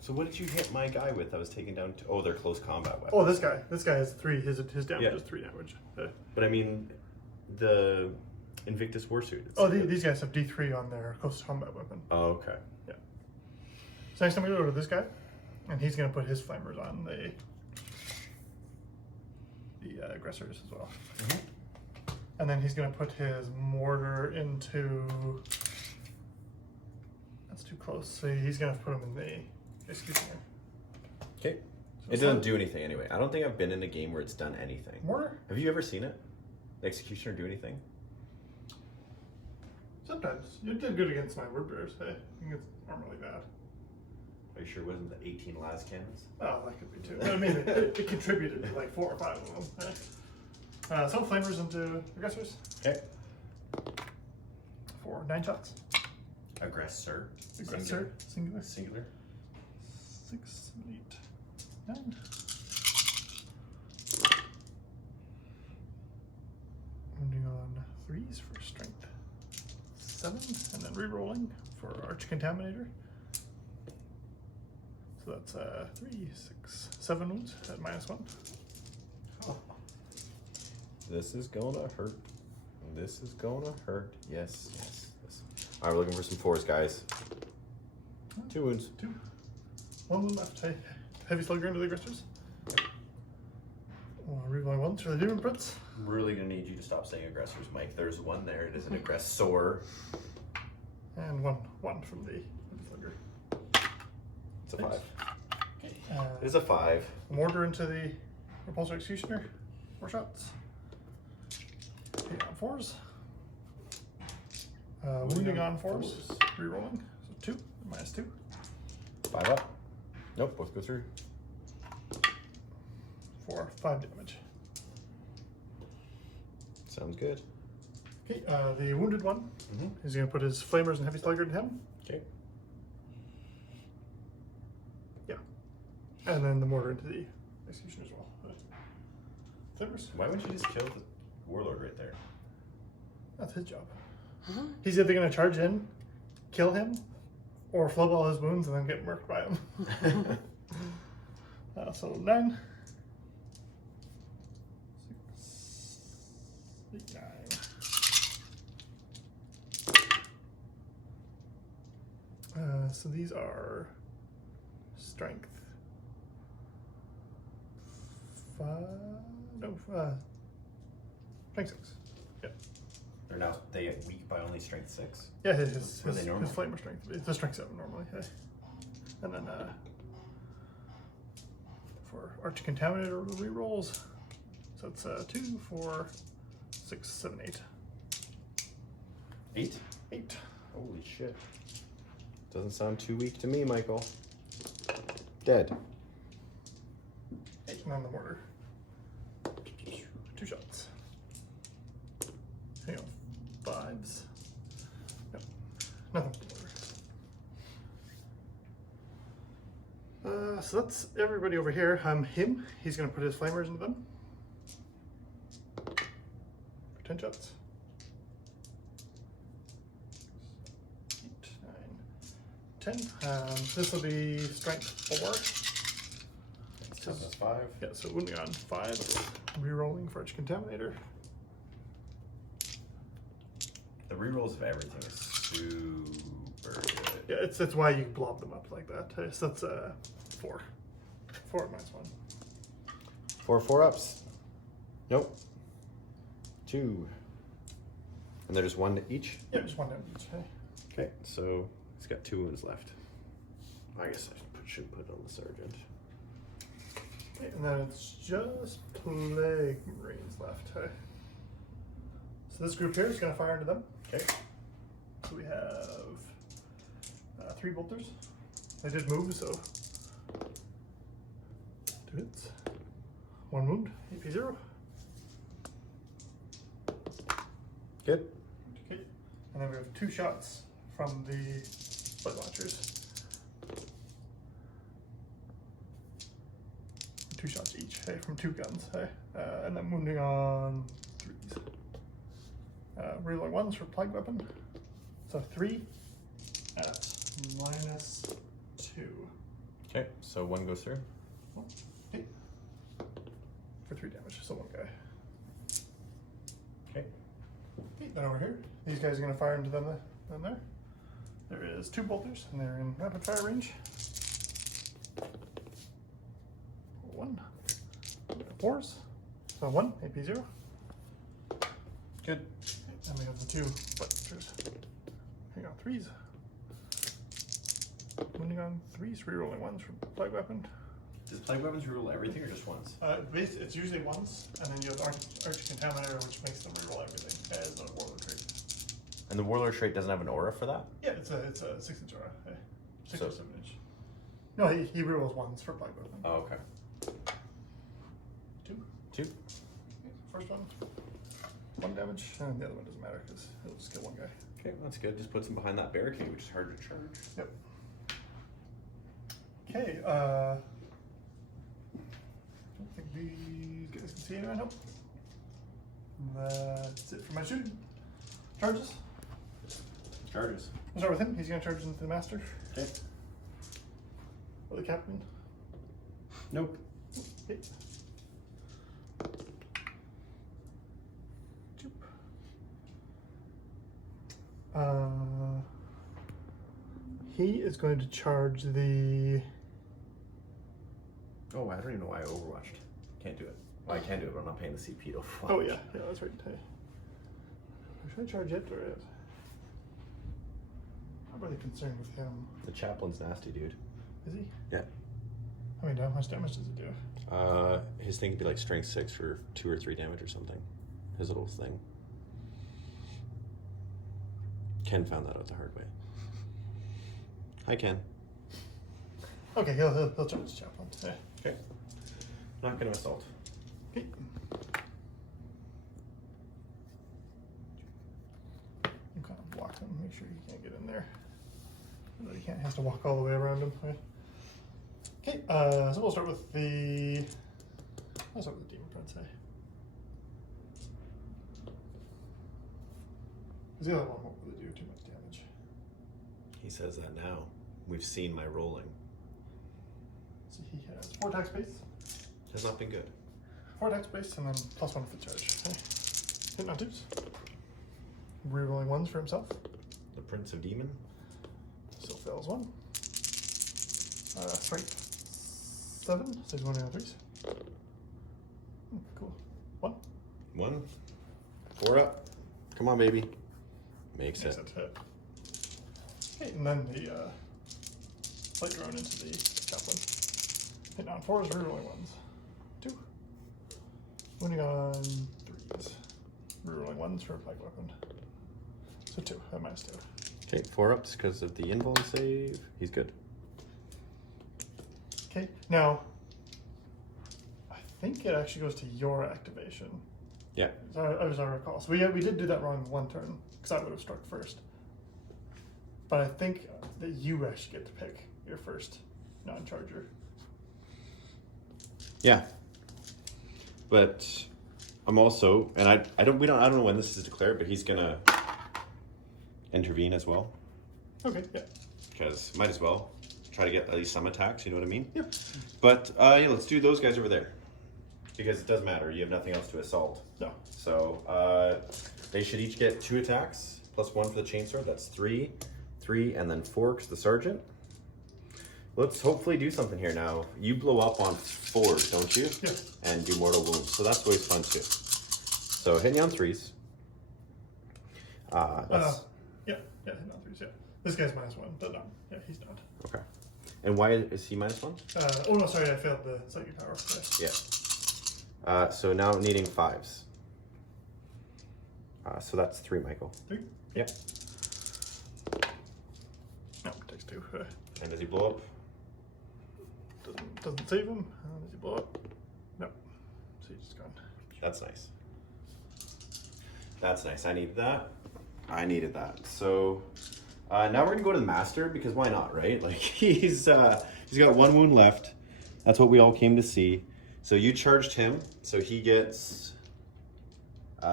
So what did you hit my guy with that was taken down to? Oh, they're close combat weapons. Oh, this guy has 3. His damage Yeah. is 3 damage. But I mean, the Invictus Warsuit. These guys have D3 on their close combat weapon. Oh, okay. Yeah. So next time we go to this guy, and he's gonna put his flamers on the aggressors as well. Mm-hmm. And then he's gonna put his mortar into. That's too close. So he's gonna put him in the executioner. Okay. So It doesn't do anything anyway. I don't think I've been in a game where it's done anything. Mortar? Have you ever seen it? The Executioner do anything? Sometimes. You did good against my word bearers. Hey, I think it's not really bad. Are you sure it wasn't the 18 las cannons? Oh, that could be too. I mean, it contributed to like 4 or 5 of them. Hey. So flamers into aggressors. Okay. For 9 shots. Aggressor. Aggressor. Singular. Singular. 6, 7, 8, 9. Wounding on 3s for strength. 7, and then re-rolling for Arch Contaminator. So that's 3, 6, 7 wounds at -1. This is gonna hurt. This is gonna hurt. Yes, yes. All right, we're looking for some 4s, guys. 2 wounds. 2. 1 wound left. Hey, heavy slugger into the aggressors. Re-rolling 1s for the Demon Prince. I'm really gonna need you to stop saying aggressors, Mike. There's 1 there. It is an aggressor. And 1 from the heavy slugger. It's a 5. It is a 5. Mortar into the repulsor executioner. 4 shots. 8 on 4s. Wounding on 4s. Rerolling. So 2 minus 2. 5 up. Nope, both go through. For 5 damage. Sounds good. Okay, the wounded one. Mm-hmm. He's going to put his flamers and heavy slugger into him. Okay. Yeah. And then the mortar into the executioner as well. Flamers. Why wouldn't you just kill the warlord right there? That's his job. He's either going to charge in, kill him, or flub all his wounds and then get murked by him. So 9. 6, 8, 9. So these are strength 5. No, strength 6. Yeah. They get weak by only strength 6. Yeah, his What are they normal? flamer strength. It's the strength 7 normally. Yeah. And then for Arch Contaminator rerolls, so it's 2, 4, 6, 7, 8. 8? 8. Holy shit. Doesn't sound too weak to me, Michael. Dead. 8 and on the mortar. 2 shots. Hang on. 5s. Yep. Nothing with the mortar. So that's everybody over here. Him, he's going to put his flamers into them. For 10 shots. 8, 9, 10. This will be strength 4. So that's 5. Yeah, so wounding on 5. Rerolling for Arch Contaminator. The rerolls of everything is super good. Yeah, it's why you blob them up like that. So that's 4. 4 minus 1. 4 4-ups. Nope. 2. And there's 1 each? Yeah, just 1 down each. Hey. Okay, so he's got 2 wounds left. I guess I should put it on the sergeant. Okay, and then it's just Plague Marines left. Hey. So this group here is going to fire into them. Okay. So we have 3 bolters. They did move, so 2 hits. 1 wound, AP 0. Good. Okay. And then we have 2 shots from the blood launchers. 2 shots each, hey, from 2 guns, hey. And then wounding on 3s. Reload 1s for plague weapon. So 3 at minus 2. Okay, so 1 goes through. Okay. For 3 damage, so 1 guy. Okay. Okay, then over here, these guys are going to fire into them down there. There is 2 bolters, and they're in rapid fire range. 1. 4s. So 1, AP 0. Good. And we have the 2 bolters. Hang on, 3s. Wounding on 3s, rerolling 1s for plague weapon. Does plague weapons reroll everything or just once? It's usually 1s, and then you have Arch Contaminator, which makes them reroll everything as a warlord trait. And the warlord trait doesn't have an aura for that? Yeah, it's a 6-inch aura. 6 So- or 7 inch. No, he rerolls 1s for plague weapon. Oh, okay. 2. 2. Okay, first one, 1 damage, and the other one doesn't matter because it'll just kill 1 guy. Okay, that's good. Just puts him behind that barricade, which is hard to charge. Yep. Okay, I don't think these guys can see anyone. Nope. That's it for my shooting. Charges. Charges. We'll start with him. He's going to charge into the master. Okay. Or the captain. Nope. Okay. Choop. He is going to charge the... Oh, I don't even know why I overwatched. Can't do it. Well, I can do it, but I'm not paying the CP to watch. Oh yeah, that's right. Hey. Should I charge it or it? I'm really concerned with him. The chaplain's nasty, dude. Is he? Yeah. How much damage does it do? His thing could be like strength 6 for 2 or 3 damage or something. His little thing. Ken found that out the hard way. Hi, Ken. Okay, he'll charge Chaplain. Yeah. Okay. Not gonna assault. Okay. You kind of block him, make sure he can't get in there. He can't, has to walk all the way around him. Okay, so we'll start with the. I'll start with the Demon Prince. Because the other one won't really do too much damage. He says that now. We've seen my rolling. So he has 4 attack space. Has not been good. 4 attack space, and then +1 for charge. Okay. Hit on 2s. Rerolling 1s for himself. The Prince of Demon. Still fails 1. Strength 7. So he's 1 and 3s. Cool. 1. 1. 4 up. Come on, baby. Makes it. Hit. Okay, and then the light drone into the Chaplain. Hitting on 4s, rerolling 1s. 2. Winning on 3s. Rerolling 1s for a flag weapon. So 2, at -2. Okay, 4 ups because of the invul save. He's good. Okay, now I think it actually goes to your activation. Yeah. As I recall. So we did do that wrong 1 turn because I would have struck first. But I think that you actually get to pick your first non-charger. Yeah. But I'm also, and I don't know when this is declared, but he's gonna intervene as well. Okay, yeah. Because might as well try to get at least some attacks, you know what I mean? Yep. But yeah, let's do those guys over there. Because it doesn't matter, you have nothing else to assault. No. So they should each get 2 attacks, +1 for the chainsword. That's 3, 3, and then 4 because the sergeant. Let's hopefully do something here now. You blow up on 4s, don't you? Yeah. And do mortal wounds. So that's always fun too. So hitting you on 3s. Yeah, hitting on 3s, yeah. This guy's -1, but no. Yeah, he's not. Okay. And why is he -1? Oh no, sorry, I failed the psychic power. Yeah. So now needing 5s. So that's 3, Michael. 3? Yep. No, it takes 2. And does he blow up? Doesn't save him. Does he blow up? No. So he's just gone. That's nice. That's nice. I needed that. I needed that. So now we're gonna go to the master because why not, right? Like he's got 1 wound left. That's what we all came to see. So you charged him, so he gets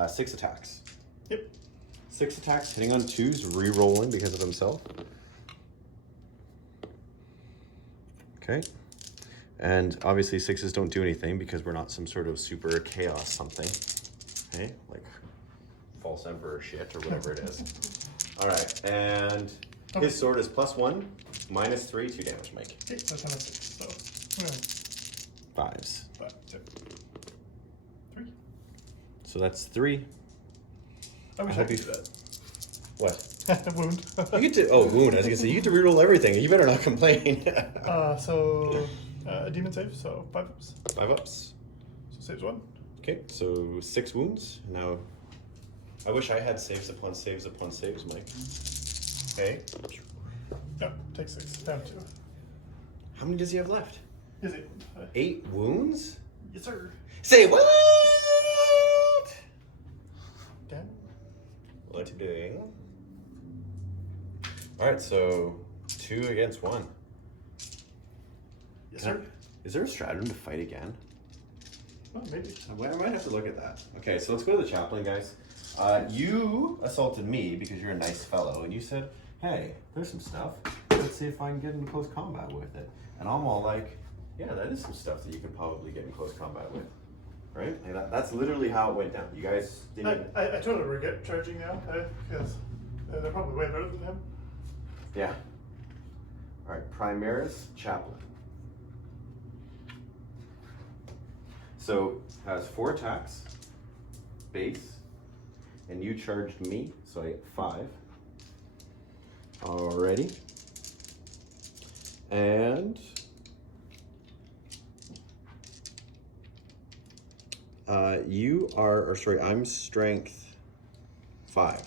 6 attacks. Yep. 6 attacks, hitting on 2s, re-rolling because of himself. Okay. And obviously 6s don't do anything because we're not some sort of super chaos something. Okay, like false emperor shit or whatever it is. All right, and his sword is +1, -3, 2 damage, Mike. Okay, so that's 6. So 5s. 5, 2, 3. So that's 3. I wish I could do that. What? Wound. You get to wound. I was gonna say you get to reroll everything. You better not complain. So demon save. So 5 ups. 5 ups. So saves 1. Okay, so 6 wounds. Now, I wish I had saves upon saves upon saves, Mike. Okay. No, take 6. Down 2. How many does he have left? Is it? 8 wounds? Yes, sir. Say what? Down. What you doing? All right, so 2 against 1. Yes, sir. Is there a stratagem to fight again? Well, maybe. I might have to look at that. Okay, so let's go to the chaplain, guys. You assaulted me because you're a nice fellow, and you said, hey, there's some stuff. Let's see if I can get into close combat with it. And I'm all like, yeah, that is some stuff that you could probably get in close combat with. Right? Like that's literally how it went down. You guys didn't... I totally regret charging now, because they're probably way better than him. Yeah. All right, Primaris Chaplain. So, has 4 attacks, base, and you charged me, so I get 5. Alrighty. And You are, or sorry, I'm strength 5.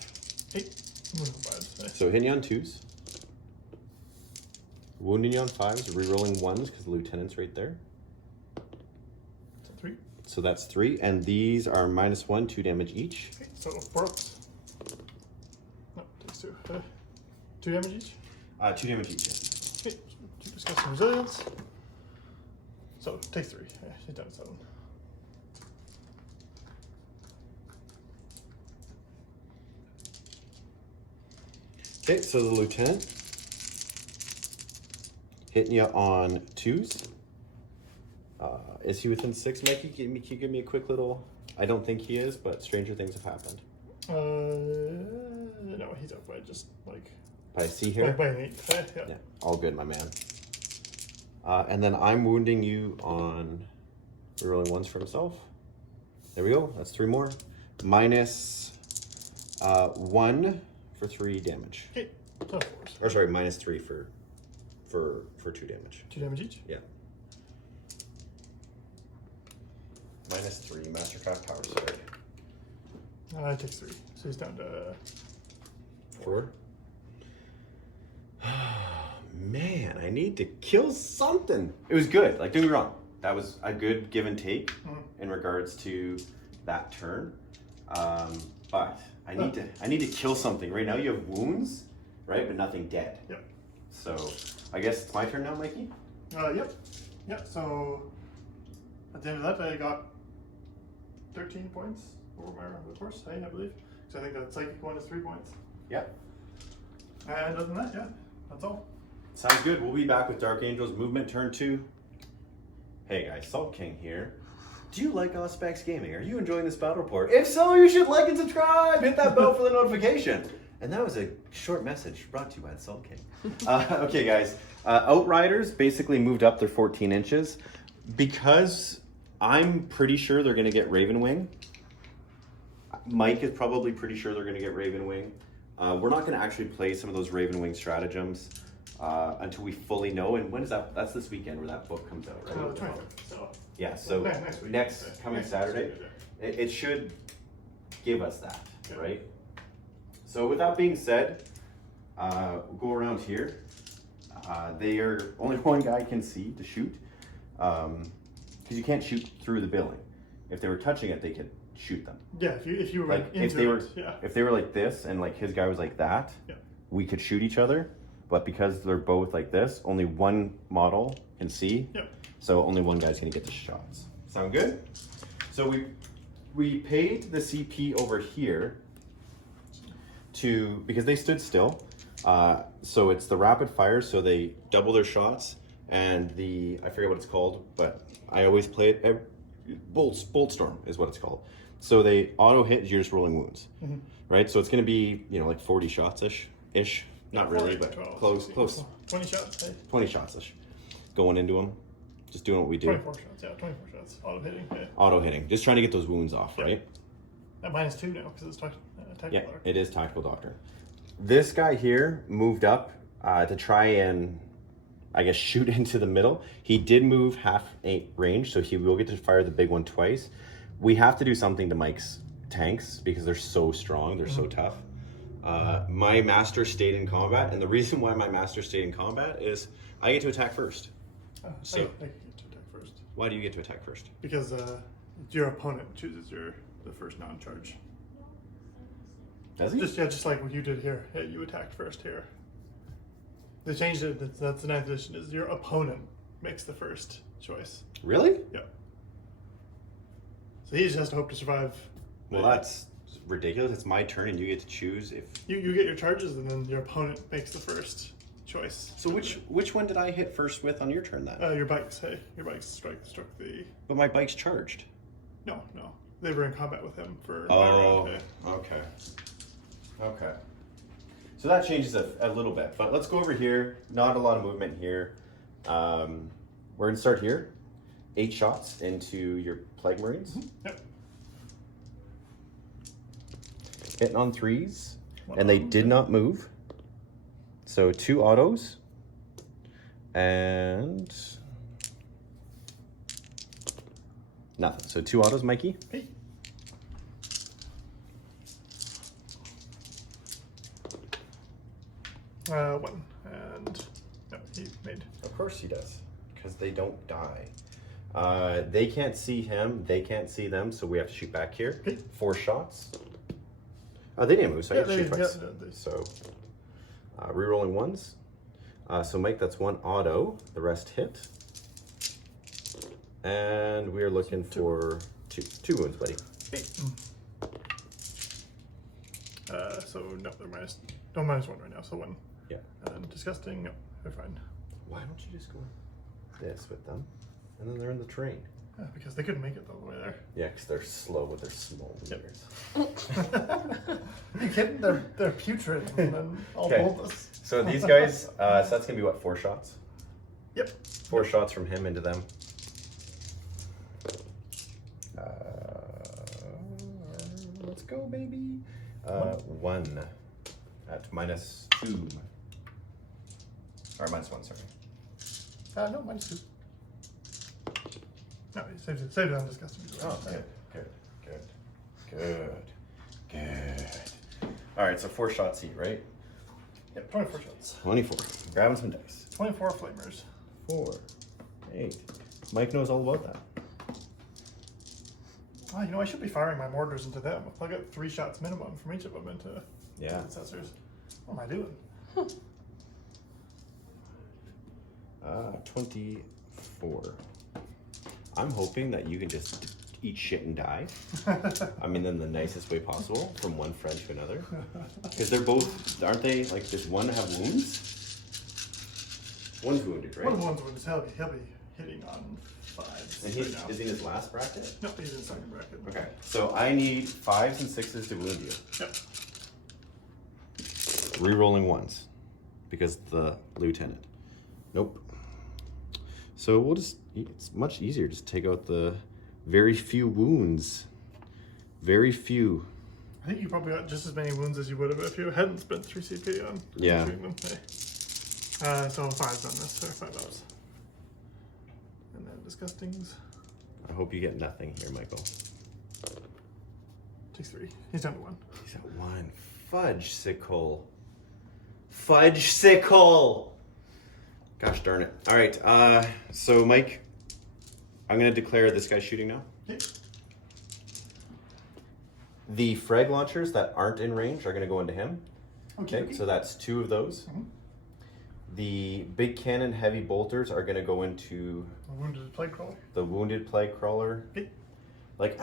8. So hitting you on 2s. Wounding you on 5s, rerolling 1s because the lieutenant's right there. So 3. So that's 3, and these are -1, 2 damage each. Okay, so 4 ups. No, takes 2. 2 damage each? 2 damage each, yes. Okay, keep discussing resilience. So, takes 3. She's down 7. Okay, so the lieutenant hitting you on 2s. Is he within 6, Mikey? Can you give me a quick little... I don't think he is, but stranger things have happened. No, he's up by just like... I see here? By an 8. Yeah. Yeah, all good, my man. And then I'm wounding you on rerolling 1s for himself. There we go, that's 3 more. -1 for 3 damage. Okay, so 4s. Or sorry, -3 for 2 damage. 2 damage each? Yeah. -3, Mastercraft Power Sword. It takes 3, so he's down to 4. Man, I need to kill something. It was good. Like, don't get me wrong. That was a good give and take in regards to that turn. But I need to kill something. Right now you have wounds, right, but nothing dead. Yep. So I guess it's my turn now, Mikey. Yep. Yeah. So at the end of that, I got 13 points over my round of course, I believe. So I think that psychic one is 3 points. Yep. And other than that, yeah, that's all. Sounds good. We'll be back with Dark Angels movement turn 2. Hey guys, Salt King here. Do you like Auspex Gaming? Are you enjoying this battle report? If so, you should like and subscribe. Hit that bell for the notification. And that was a short message brought to you by the Salt King. Okay, guys. Outriders basically moved up their 14 inches because I'm pretty sure they're going to get Raven Wing. Mike is probably pretty sure they're going to get Raven Wing. We're not going to actually play some of those Raven Wing stratagems until we fully know. And when is that? That's this weekend where that book comes out, right? The 25th. So Yeah, so next week. next coming Next Saturday, week, it should give us that, Yeah. right? So with that being said, we'll go around here. They are only one guy can see to shoot, because you can't shoot through the building. If they were touching it, they could shoot them. Yeah, if you were Like into if they were, it, yeah. if they were like this and like his guy was like that, Yeah. we could shoot each other. But because they're both like this, only one model can see. Yep. So only one guy's gonna get the shots. Sound good? So we paid the CP over here because they stood still. So it's the rapid fire, so they double their shots, and I forget what it's called, but I always play it. Bolt Storm is what it's called. So they auto hit, you're just rolling wounds, right? So it's gonna be like 40 shots ish. Not really, but 12, close. 20 shots, hey? 20 shots ish. Going into them, just doing what we do. 24 shots, yeah, 24 shots. Auto hitting, yeah. Auto hitting, just trying to get those wounds off, right? At -2 now, because it's tactical. Yeah, it is Tactical Doctor. This guy here moved up to try and, I guess, shoot into the middle. He did move half range, so he will get to fire the big one twice. We have to do something to Mike's tanks because they're so strong, they're so tough. My master stayed in combat, and the reason why my master stayed in combat is I get to attack first. So I get to attack first. Why do you get to attack first? Because your opponent chooses the first non-charge. Does he? Just like what you did here. Yeah, you attacked first here. They changed it. That's the 9th edition. Is your opponent makes the first choice. Really? Yeah. So he just has to hope to survive. Well, that's ridiculous. It's my turn, and you get to choose if you get your charges, and then your opponent makes the first choice. So which one did I hit first with on your turn then? Your bikes. Hey, your bikes struck the. But my bike's charged. No, they were in combat with him for. Oh, my round, hey. okay. So that changes a little bit, but let's go over here. Not a lot of movement here. We're gonna start here. 8 shots into your Plague Marines. Yep. Hitting on 3s, and they did not move. So 2 autos, and Nothing. So 2 autos, Mikey. Hey. One. And no, he made. Of course he does, because they don't die. They can't see him, they can't see them, so we have to shoot back here. Okay. 4 shots. They didn't move, so I get to shoot twice. They- So, re-rolling ones. So Mike, that's 1 auto. The rest hit. And we are looking for 2 wounds, buddy. Okay. So no, they're minus. No, -1 right now. So 1. Yeah. And disgusting. No, they're fine. Why don't you just go this with them? And then they're in the train. Yeah, because they couldn't make it all the way there. Yeah, because they're slow with their small meters. Are you kidding? They're putrid and then all Okay. bulbous. So these guys, so that's going to be what, 4 shots? Yep. 4 shots from him into them. Let's go, baby. 1 at -2. Or -1, sorry. No, -2. No, he saved it on disgusting. Oh, good. All right, so 4 shots each, right? Yep, 24 shots. 24. Grabbing some dice. 24 flamers. 4, 8. Mike knows all about that. Oh, you know, I should be firing my mortars into them. I'll get 3 shots minimum from each of them into Yeah. successors. What am I doing? 24. I'm hoping that you can just eat shit and die. I mean, in the nicest way possible, from one friend to another. Because they're both, aren't they, like, does one have wounds? One's wounded, right? One of the ones was he'll be hitting on 5s And right now. is he in his last bracket? No, he's in second bracket. Okay, so I need 5s and 6s to wound you. Yep. Re-rolling 1s, because the lieutenant. Nope. So we'll just, it's much easier, just take out the very few wounds. Very few. I think you probably got just as many wounds as you would have if you hadn't spent 3 CP on Yeah. shooting them. Hey. So 5s on this, or 5 ups. And then disgustings. I hope you get nothing here, Michael. Takes 3. He's down to 1. He's at 1. Fudge sickle. Fudge sickle! Gosh darn it. All right, so Mike, I'm gonna declare this guy's shooting now. Okay. The frag launchers that aren't in range are gonna go into him. Okay. So that's 2 of those. Mhm. The big cannon heavy bolters are gonna go into A wounded plague crawler. the wounded plague crawler. Okay. Like,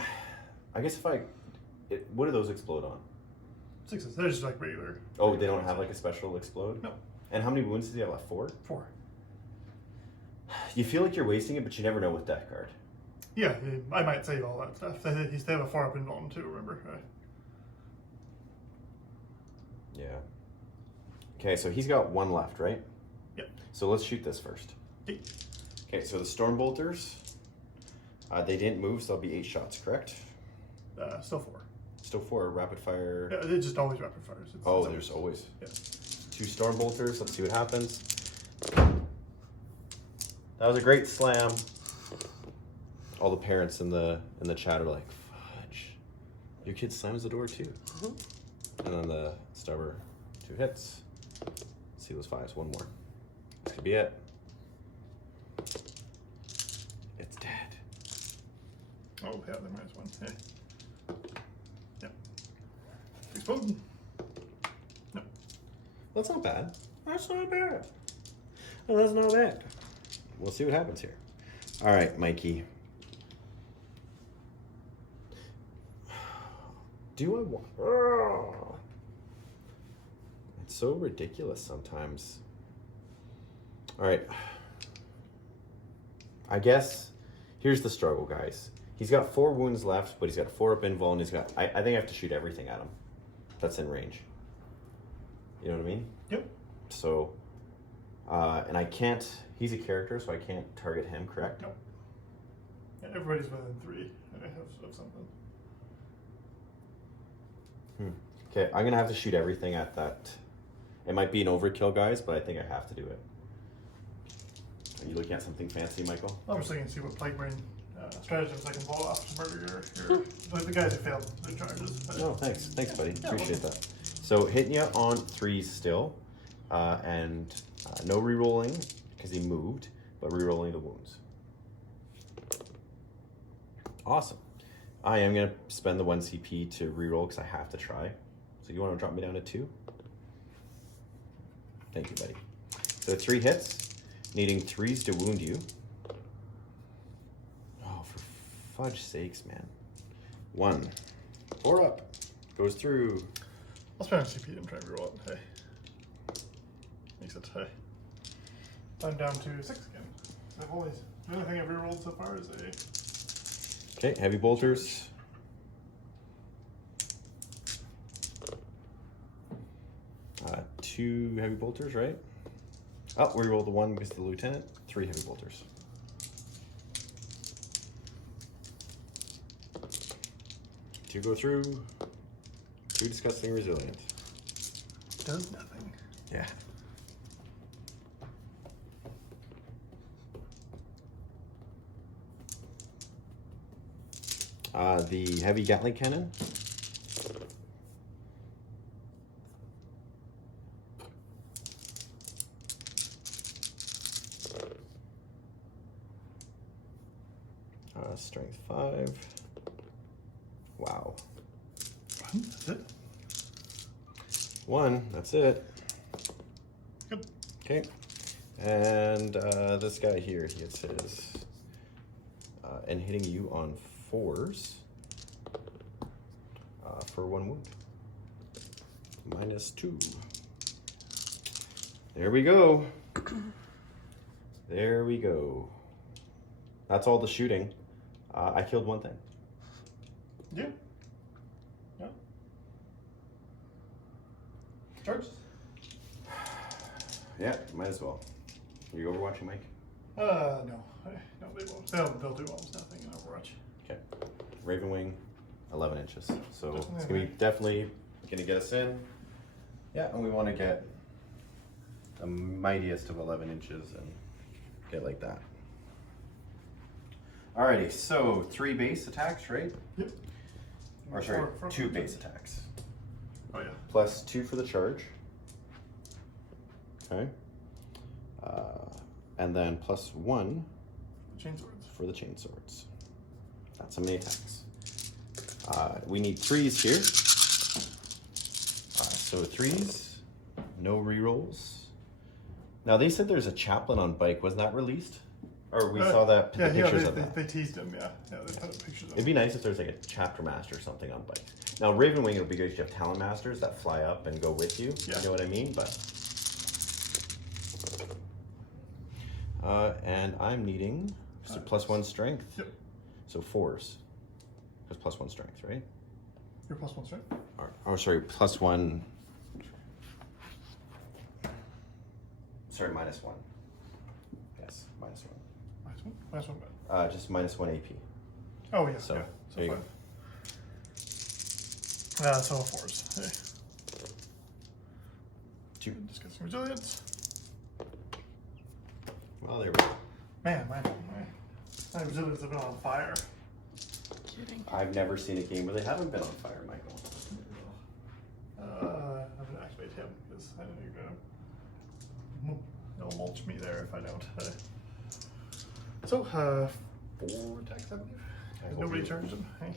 I guess if what do those explode on? 6s. They're just like regular. Oh, they don't have like a special explode? No. And how many wounds does he have left? 4? 4. You feel like you're wasting it, but you never know with Death Guard. Yeah, I might save all that stuff. They have a 4 up in Vuln too, remember? Yeah. Okay, so he's got 1 left, right? Yep. So let's shoot this first. Okay. Okay, so the storm bolters, they didn't move, so that'll be 8 shots, correct? Still 4. Still 4 rapid fire. Yeah, it's just always rapid fires. Oh, there's always Yeah. 2 storm bolters. Let's see what happens. That was a great slam. All the parents in the chat are like, "Fudge, your kid slams the door too." And then the stubber 2 hits. Let's see those 5s. 1 more. This could be it. It's dead. Oh, yeah, they're -1. Hey. Yep. Exploding. No. That's not bad. That's not bad. Well, that's not bad. We'll see what happens here. All right, Mikey. Do I want... Oh. It's so ridiculous sometimes. All right. I guess here's the struggle, guys. He's got 4 wounds left, but he's got 4 up in Vuln. He's got... I think I have to shoot everything at him that's in range. You know what I mean? Yep. So, and I can't... He's a character, so I can't target him, correct? No. Yeah, everybody's within 3 of something. Okay, I'm gonna have to shoot everything at that. It might be an overkill, guys, but I think I have to do it. Are you looking at something fancy, Michael? I'm just looking to see what Plague Brain stratagems I can pull off to murder the guys who failed their charges. But, No, thanks. Thanks, buddy. Yeah, Appreciate that. So hitting you on 3s still, and no re-rolling because he moved, but re-rolling the wounds. Awesome. I am going to spend the 1 CP to re-roll because I have to try. So you want to drop me down to 2? Thank you, buddy. So 3 hits, needing 3s to wound you. Oh, for fudge sakes, man. 1. 4 up. Goes through. I'll spend a CP and try and reroll it. Hey. Makes it, hey. I'm down to 6 again. The only thing I've rerolled so far is a... Okay, heavy bolters. Two heavy bolters, right? Oh, we rolled the 1 because of the lieutenant. 3 heavy bolters. Two go through. 2 disgusting resilient. Does nothing. Yeah. The heavy Gatling cannon. Strength 5. Wow. 1, that's it. 1, that's it. Good. Okay. And this guy here, he hits his. And hitting you on 4s for 1 wound. -2. There we go. There we go. That's all the shooting. I killed 1 thing. Yeah. Yeah. Charges? Yeah, might as well. Are you overwatching, Mike? No. No, they won't. They'll do almost nothing in Overwatch. Okay. Raven Wing, 11 inches. So it's Definitely. going to be definitely going to get us in. Yeah, and we want to get the mightiest of 11 inches and get like that. Alrighty, so 3 base attacks, right? Yep. Or sorry, Four 2 base attacks. Oh, yeah. Plus 2 for the charge. Okay. And then plus 1 Chainswords. for the chain swords. That's how many attacks. We need 3s here. So 3s, no rerolls. Now they said there's a chaplain on bike. Was that released? Or we saw that Yeah, pictures of that. they teased him, yeah. Yeah, they put up pictures of It'd be nice if there's like a chapter master or something on bike. Now Raven Wing, it would be good if you have Talon Masters that fly up and go with you. Yeah. You know what I mean? But and I'm needing so plus 1 strength. Yep. So 4s. Because plus 1 strength, right? Your +1 strength? Or sorry, plus 1. Sorry, -1. Yes, -1. -1? -1 bad. Just -1 AP. Oh, yeah. So, Yeah. there you 5. So 4s. Hey. 2. Just get some resilience. Well, there we go. Man, my resilience has been on fire. Kidding. I've never seen a game where they haven't been on fire, Michael. I'm gonna activate him because I know you're gonna. He'll mulch me there if I don't. So, 4 attacks, I believe. hope Nobody you- charged him. Hey.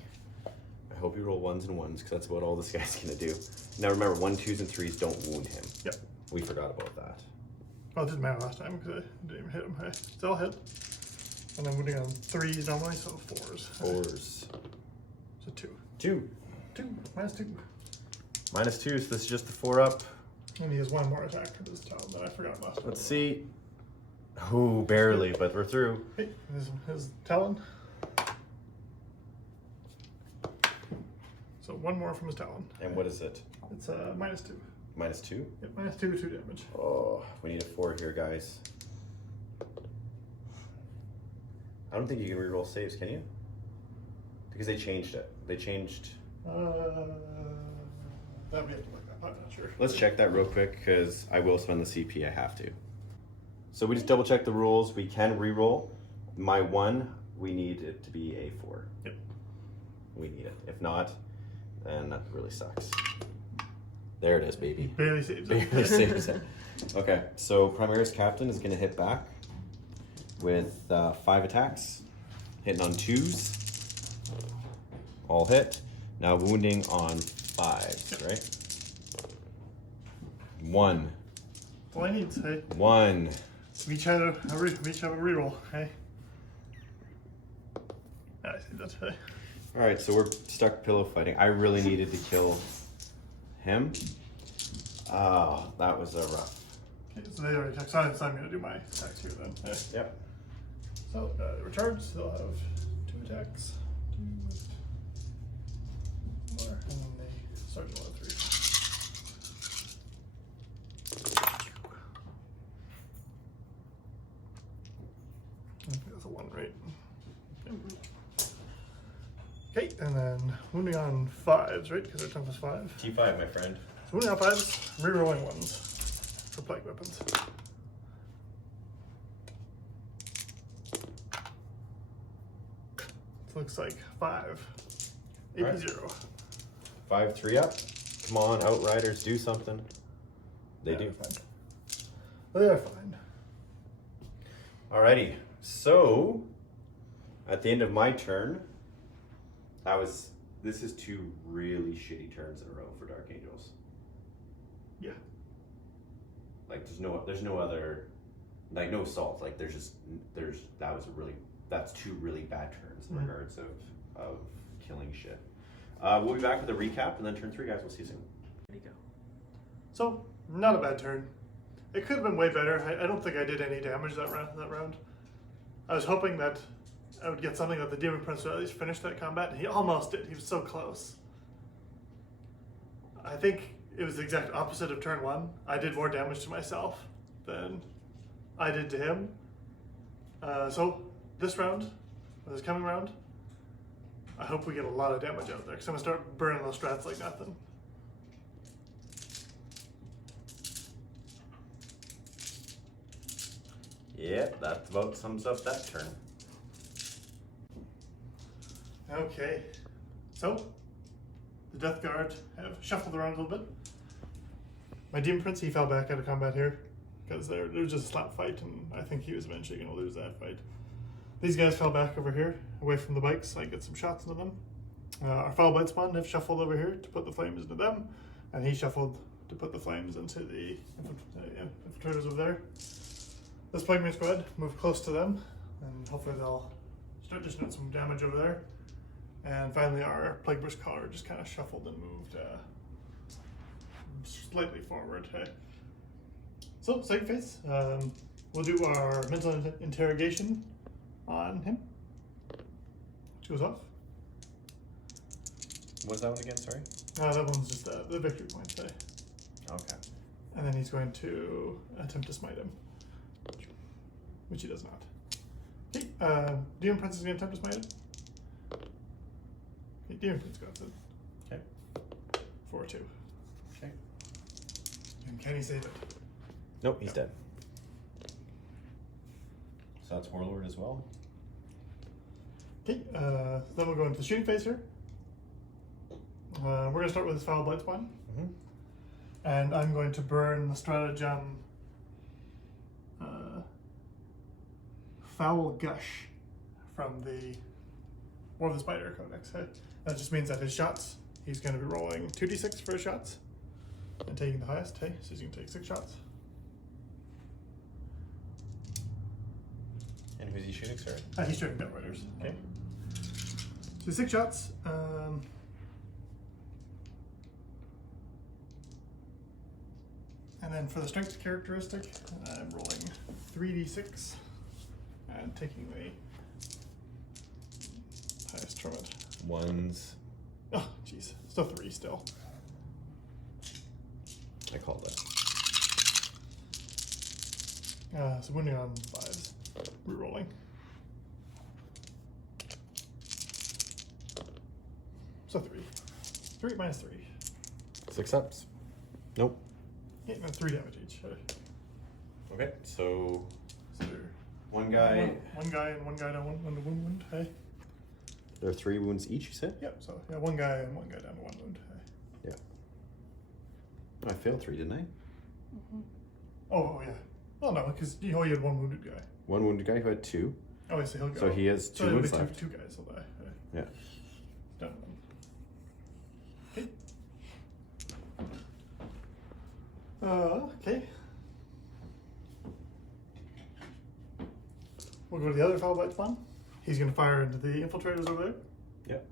I hope you roll 1s and 1s because that's about all this guy's gonna do. Now remember, 1, 2s, and 3s don't wound him. Yep. We forgot about that. Well, it didn't matter last time because I didn't even hit him. I still hit. And I'm wounding on 3s normally, so 4s. 4s. So 2. 2. 2. -2. -2, so this is just the 4 up. And he has 1 more attack for this time that I forgot last time. Let's see. Oh, barely, but we're through. Hey, his talon. So 1 more from his talon. And what is it? It's -2. -2? Yep, -2, 2 damage. Oh, we need a 4 here, guys. I don't think you can reroll saves, can you? Because they changed it. They changed. That we have to look up. I'm not sure. Let's check that real quick because I will spend the CP. I have to. So we just double check the rules. We can reroll. My 1 we need it to be a 4. Yep. We need it. If not, then that really sucks. There it is, baby. Barely saves it. Barely saves it. Okay, so Primaris Chaplain is going to hit back with 5 attacks, hitting on 2s. All hit. Now wounding on 5s, right? 1. That's all I need, hey. 1. We each have a reroll, hey. Yeah, I see that, hey. Alright, so we're stuck pillow fighting. I really needed to kill him. Oh, that was a rough. Okay, so they already attack. So I'm going to do my attacks here then. Hey. Yep. So, recharge, they'll have 2 attacks. 2 with 4, and then they sergeant will have 3. I think that's a 1, right? Okay, and then wounding on 5s, right? Because they're 10 plus 5. T5, my friend. So wounding on 5s, rerolling 1s for plague weapons. So looks like 5. AP Alright. 0. 5, 3 up. Come on, Outriders, do something. They Yeah, do. they're fine. They are fine. Alrighty, so at the end of my turn, this is 2 really shitty turns in a row for Dark Angels. Yeah. Like there's no other, like no assault. Like that's 2 really bad turns in regards of killing shit. We'll be back with a recap and then turn 3, guys. We'll see you soon. There you go. So, not a bad turn. It could have been way better. I don't think I did any damage that round. I was hoping that I would get something that the Demon Prince would at least finish that combat, and he almost did. He was so close. I think it was the exact opposite of turn 1. I did more damage to myself than I did to him. So, this round, this coming round, I hope we get a lot of damage out there, because I'm going to start burning those strats like nothing. Yep, that about sums up that turn. Okay, so the Death Guard have shuffled around a little bit. My Demon Prince, he fell back out of combat here because there was just a slap fight, and I think he was eventually going to lose that fight. These guys fell back over here, away from the bikes, so I get some shots into them. Our Foul Bite Spawn have shuffled over here to put the flames into them, and he shuffled to put the flames into the infiltrators over there. This Plague Squad moved close to them, and hopefully they'll start dishing out some damage over there. And finally our Plague Burst Collar just kind of shuffled and moved slightly forward. So, second phase, we'll do our mental interrogation on him, which goes off. What's that one again, sorry? That one's just the victory point. Okay. And then he's going to attempt to smite him, which he does not. Okay, Demon Prince is going to attempt to smite him. Okay, Demon Prince goes in. Okay. 4-2. Okay. And can he save it? Nope, he's dead. So that's Warlord as well. Okay, then we'll go into the shooting phase here. We're going to start with his Foul Blight Spawn. Mm-hmm. And I'm going to burn the stratagem Foul Gush from the War of the Spider Codex. That just means that his shots, he's going to be rolling 2d6 for his shots and taking the highest. So he's going to take 6 shots. And who's he shooting, sorry? He's shooting Death Riders. Okay. So 6 shots. And then for the strength characteristic, I'm rolling 3d6 and taking the highest from it. 1s. Oh, jeez. Still 3 still. I called it. So wounding on 5s. Rerolling. So 3. 3 minus 3. 6 ups. Nope. Yeah, and 3 damage each. Okay, so So they're One guy. One guy and one guy down, one wound. Hey. There are 3 wounds each, you said? Yep. So yeah, one guy and one guy down to 1 wound. Hey. I failed 3, didn't I? Oh yeah. Well, no, because you had 1 wounded guy. 1 wounded guy who had 2. Oh, so he'll go. So he has 2 so wounds two, left. 2 guys will die. Hey. Yeah. Done. Okay. Okay. We'll go to the other foul bite spawn. He's gonna fire into the infiltrators over there. Yep.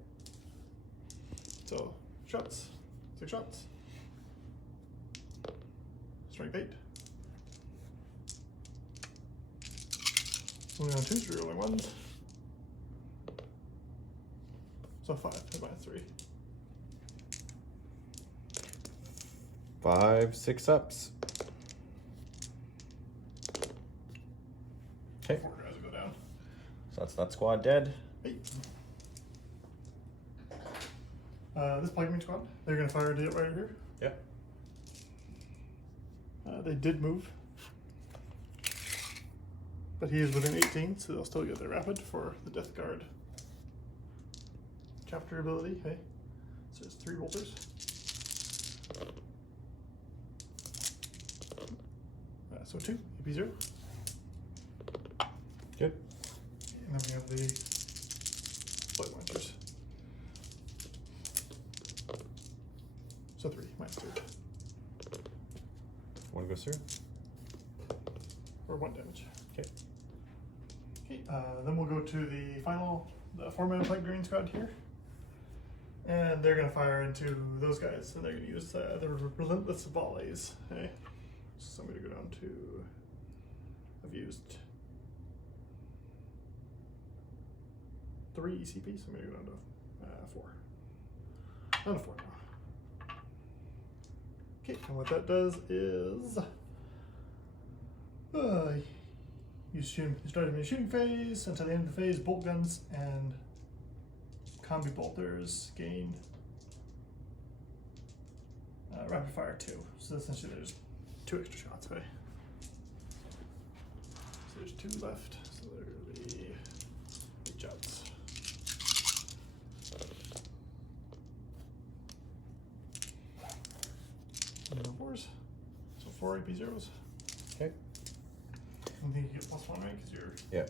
So shots. 6 shots. Strength 8. Only on 2, 3 rolling 1s. So 5, minus 3. 5 6-ups. Okay. 4 guys will go down. So that's that squad dead. 8. This Plague Marine squad, they're gonna fire into it right here. Yep. They did move. But he is within 18, so they'll still get their rapid for the Death Guard chapter ability. Hey, so it's 3 bolters. So 2, AP 0. Good. And then we have the flight launchers. So 3, minus 2. 1 goes through. Or 1 damage. Okay. Okay, then we'll go to the final, the 4-man Plague Marine squad here. And they're going to fire into those guys, and they're going to use the relentless volleys. Okay, so I'm going to go down to, I've used 3 ECP, so I'm going to go down to 4. Down to 4 now. Okay, and what that does is, you start in the shooting phase until the end of the phase. Bolt guns and combi bolters gain rapid fire 2. So essentially there's 2 extra shots, right? So there's 2 left. So there'll be 8 shots. And no 4s. So 4 AP 0s. Okay. I think you get +1, right? Because you're Yeah.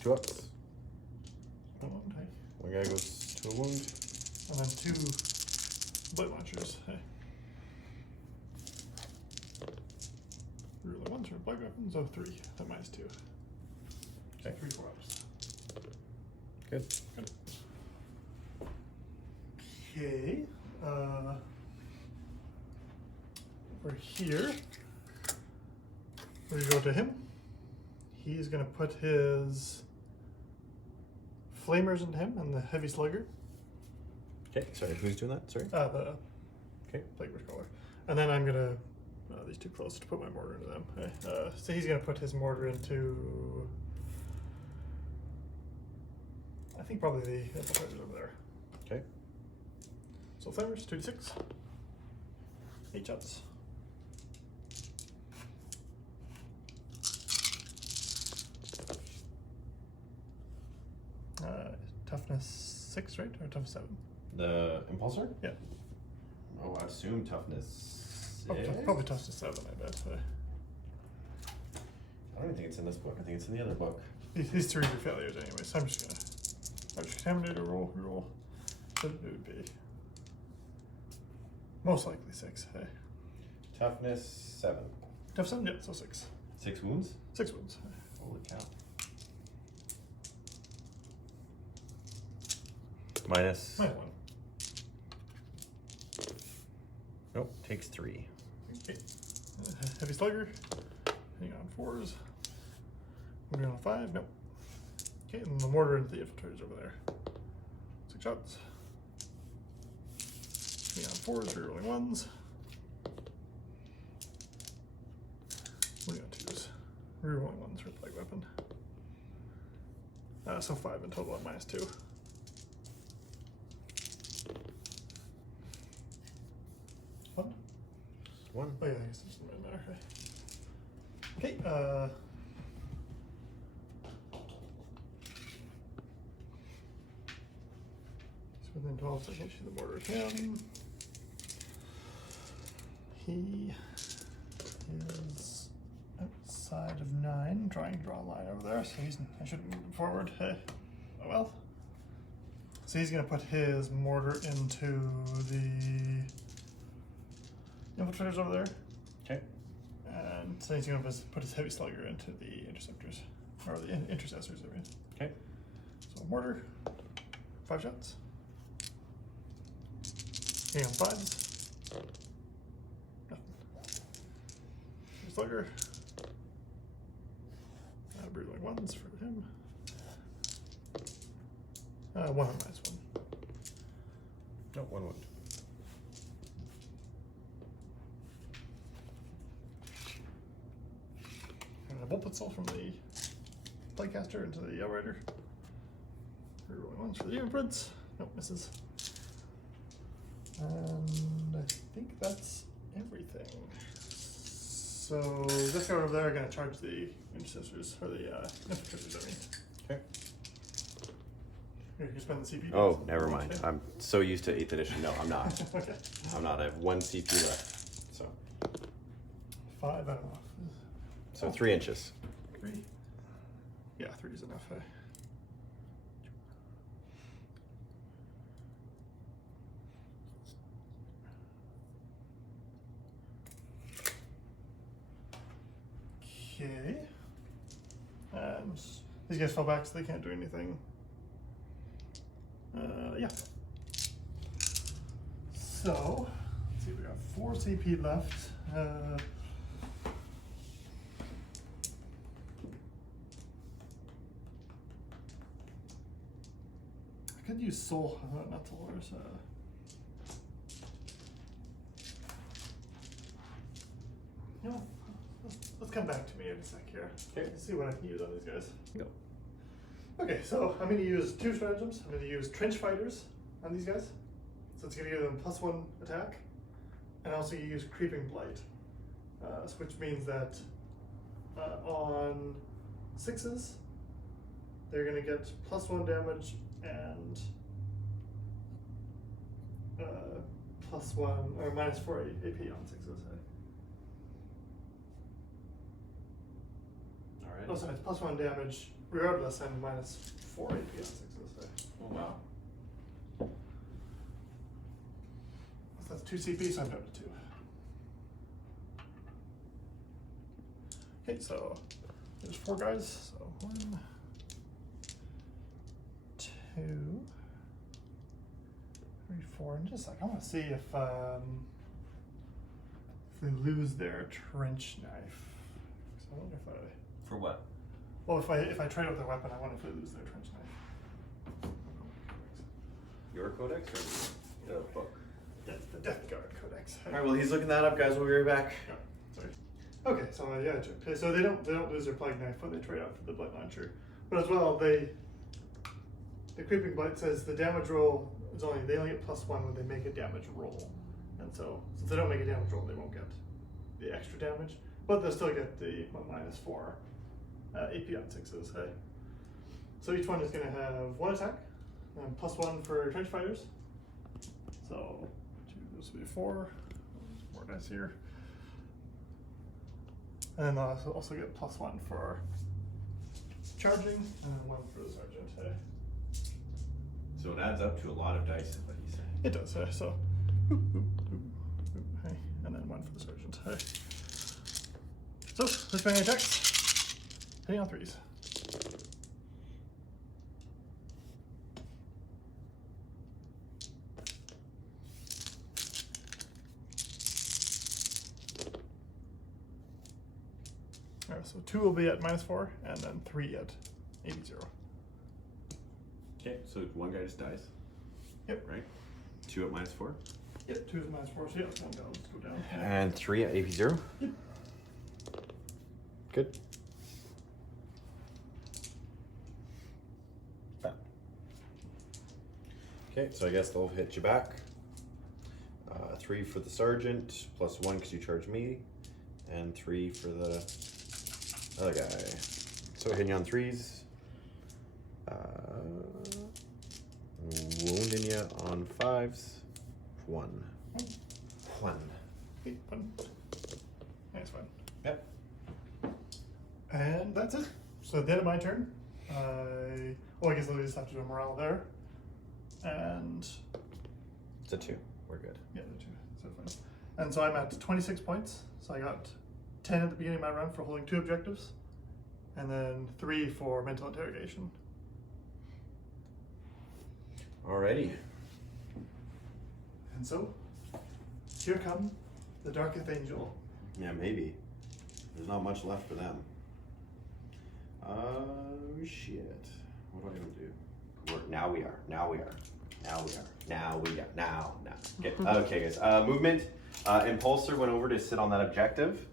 2 ups. 1 wound, hey. 1 guy goes to a wound. And then 2 blade launchers, hey. Reroll 1s for black weapons, oh 3, that minus 2. So Okay. 3, 4 ups. Good. Good. Okay, we're here. We're gonna go to him. He's gonna put his flamers into him and the heavy slugger. Okay, sorry, who's doing that? Sorry. The Okay. Plague Marine color. And then I'm gonna, these 2 close to put my mortar into them. Okay. So he's gonna put his mortar into, I think probably the infiltrators over there. Okay. So flamers, 2d6. 8 shots. Toughness 6, right? Or toughness 7? The impulsor? Yeah. Oh, I assume toughness 6. Probably toughness 7, I bet. I don't even think it's in this book. I think it's in the other book. These 3 are failures anyway, so I'm just gonna contaminate a roll. So it would be most likely 6. Hey. Toughness 7. Tough 7? Yeah, so 6. 6 wounds? 6 wounds. Holy cow. Minus. Minus 1. Nope, takes 3. Okay. Heavy slugger. Hang on 4s. Moving on 5. Nope. Okay, and the mortar into the infiltrators over there. 6 shots. Hang on 4s, rerolling 1s. Moving on 2s. Rerolling 1s for plague weapon. So 5 in total at minus 2. 1? 1. Oh yeah, I guess it doesn't really matter. Okay, so within 12 seconds, shoot the mortar at him. He is outside of 9, trying to draw a line over there, so I shouldn't move him forward. Oh well. So he's going to put his mortar into the infiltrators over there. Okay. And so he's going to put his heavy slugger into the interceptors, or the intercessors, I mean. Okay. So mortar, 5 shots. Hang on 5s. Nothing. Slugger. Bruising 1s for him. 1 on -1. No, 1 wound. And a bolt pencil from the playcaster into the outrider. Rerolling 1s for the imprints. Nope, misses. And I think that's everything. So this guy over there are going to charge the intercessors, or the infiltrators, I mean. Okay. You can spend the CP. Oh, never mind. I'm so used to 8th edition. No, I'm not. Okay. I'm not. I have 1 CP left. So 5, I don't know. so 3 inches. 3? Yeah, 3 is enough. Okay. And these guys fell back, so they can't do anything. Yeah. So, let's see, we got 4 CP left. I could use soul, not soul horse. You know, let's come back to me in a sec here. Okay. Let's see what I can use on these guys. Go. Okay, so I'm going to use 2 stratagems. I'm going to use trench fighters on these guys. So it's going to give them +1 attack. And also you use creeping blight. Which means that on 6s, they're going to get +1 damage and +1 or -4 AP on 6s. All right. Oh, sorry, it's +1 damage regardless and -4 AP on 6s. Oh, wow. So that's 2 CP, so I'm down to 2. Okay, so there's 4 guys. So 1, 2, 3, 4, and just like I want to see if they lose their trench knife. So I wonder if I. For what? Well, if I trade up their weapon, I wonder if they lose their trench knife. Your codex or the book? That's the Death Guard Codex. All right. Well, he's looking that up, guys. We'll be right back. Yeah, sorry. Okay, so yeah, okay, so they don't lose their plague knife when they trade out for the blight launcher, but as well the creeping blight says the damage roll is they only get +1 when they make a damage roll, and so since they don't make a damage roll, they won't get the extra damage, but they'll still get the -4 AP on 6s. Hey, so each one is going to have 1 attack, and +1 for trench fighters. So this will be 4. More dice here. And then they'll also get +1 for charging, and then 1 for the sergeant. So it adds up to a lot of dice, is what he's saying. It does, so. Hey, and then 1 for the sergeant. Hey. So, let's bang attacks. Hitting on 3s. Alright, so 2 will be at -4, and then 3 at 80. Okay, so 1 guy just dies. Yep. Right? 2 at -4. Yep, 2 is -4, so yeah, 1 guy will just go down. And 3 at AP0. Yep. Good. Okay, so I guess they'll hit you back. 3 for the sergeant, +1 because you charge me, and 3 for the Other guy. So hitting you on 3s. Wounding you on 5s. 1. 1. Okay, fun. Nice one. Yep. And that's it. So at the end of my turn, I guess I'll just have to do a morale there. And It's a 2. We're good. yeah, the 2. So fine. And so I'm at 26 points. So I got 10 at the beginning of my run for holding 2 objectives, and then 3 for mental interrogation. Alrighty. And so, here come the Darkest Angel. Yeah, maybe. There's not much left for them. Shit. What do I even do? Now we are. Okay, guys. Movement. Impulsor went over to sit on that objective.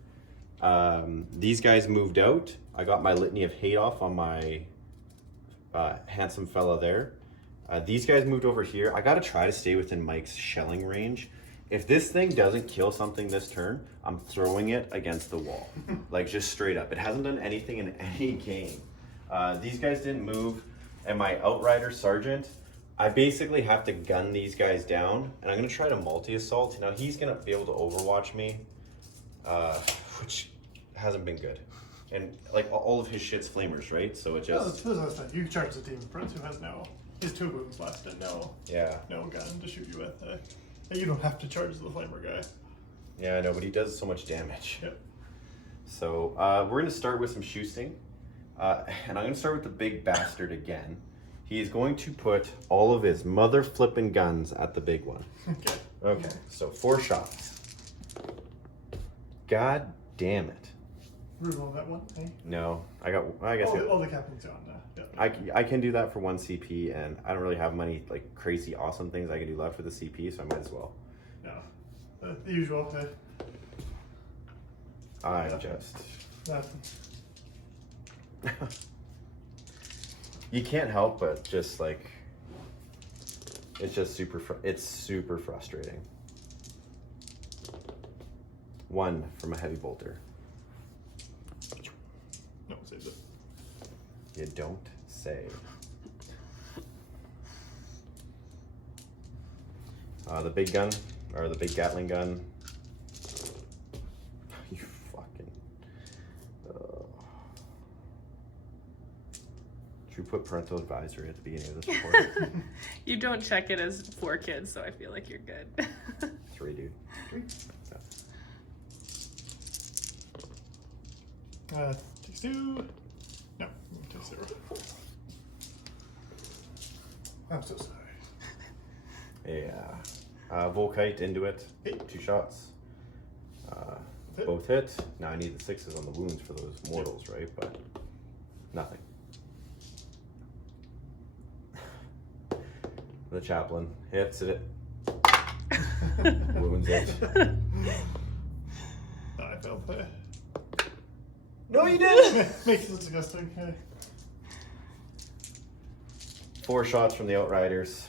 These guys moved out. I got my litany of hate off on my handsome fella there. These guys moved over here. I gotta try to stay within Mike's shelling range. If this thing doesn't kill something this turn, I'm throwing it against the wall. Like, just straight up. It hasn't done anything in any game. These guys didn't move. And my Outrider Sergeant, I basically have to gun these guys down. And I'm going to try to multi-assault. Now, he's going to be able to overwatch me, which hasn't been good. And, like, all of his shit's flamers, right? So it just... Oh, this is you can charge the team prince who has his 2 wounds left and no gun to shoot you with. You don't have to charge the flamer guy. Yeah, I know, but he does so much damage. Yep. So we're going to start with some shoosting. And I'm going to start with the big bastard again. He's going to put all of his mother flipping guns at the big one. Okay. Okay, so 4 shots. God damn it. Reroll that one, eh? No, I guess all the captains are on that. Yeah. I can do that for 1 CP, and I don't really have many like crazy awesome things I can do left with the CP, so I might as well. No. The usual. I'm just... Nothing. You can't help but just like... It's just super frustrating. 1 from a heavy bolter. No, saves it. You don't say. The big gun, or the big Gatling gun. You fucking... Should we put parental advisory at the beginning of this report? You don't check it as 4 kids, so I feel like you're good. 3, dude. 3. Takes 2. No, takes 0. I'm so sorry. Yeah. Volkite into it. 2 shots. Hit. Both hit. Now I need the 6s on the wounds for those mortals, right? But nothing. The chaplain hits it. Wounds it. I failed there. No, you didn't! Makes it disgusting. 4 shots from the Outriders.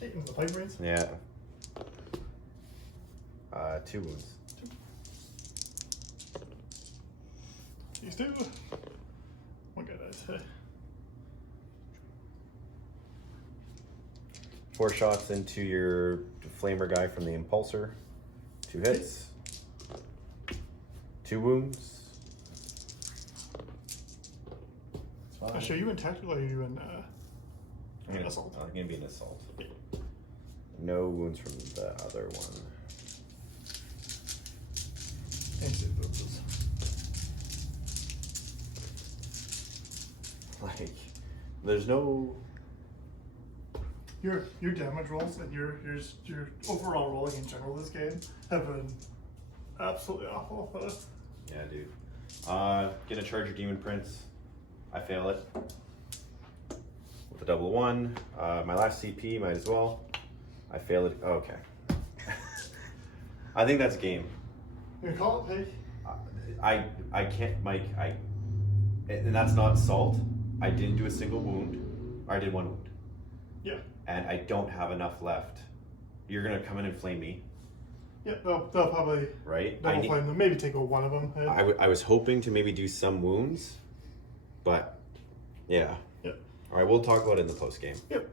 Taking the pipe rates. Yeah. 2 wounds. These 2. 1 guy dies. 4 shots into your flamer guy from the Impulsor. 2 hits. 2 wounds. Are you in tactical or are you in assault? I'm gonna be an assault. No wounds from the other one. And save those. Like, there's no... Your damage rolls and your overall rolling in general this game have been absolutely awful. Yeah, dude. Gonna charge your Demon Prince. I fail it. With a double 1. My last CP, might as well. I fail it. Oh, okay. I think that's game. You call it, hey? I can't, Mike, and that's not salt. I didn't do a single wound. Or I did 1 wound. Yeah. And I don't have enough left. You're gonna come in and flame me. Yeah, they'll probably right? double flame them. Maybe take one of them. I was hoping to maybe do some wounds, but yeah. Yep. All right, we'll talk about it in the post game. Yep.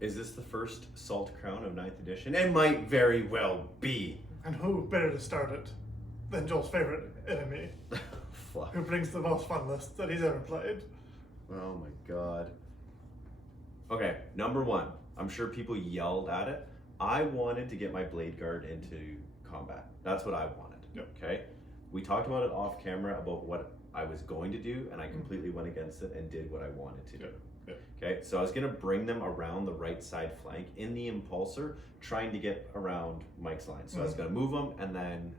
Is this the first Salt Crown of 9th edition? It might very well be. And who better to start it than Joel's favorite enemy, Fuck. who brings the most fun list that he's ever played. Oh my god. Okay, number one. I'm sure people yelled at it. I wanted to get my Blade Guard into combat. That's what I wanted. Yep. Okay? We talked about it off camera about what I was going to do, and I completely went against it and did what I wanted to do. Yep. Okay, so I was going to bring them around the right side flank in the impulsor, trying to get around Mike's line. So I was going to move them and then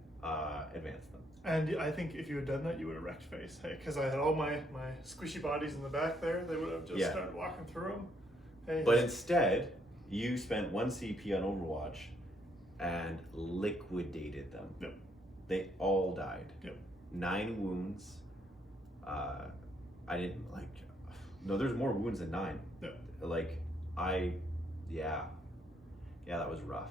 advance them. And I think if you had done that, you would have wrecked face. Hey, because I had all my squishy bodies in the back there. They would have just started walking through them. Hey, but instead, you spent 1 CP on Overwatch and liquidated them. Yep. They all died. Yep. 9 wounds. I didn't like. No, there's more wounds than 9. Yep. Like that was rough.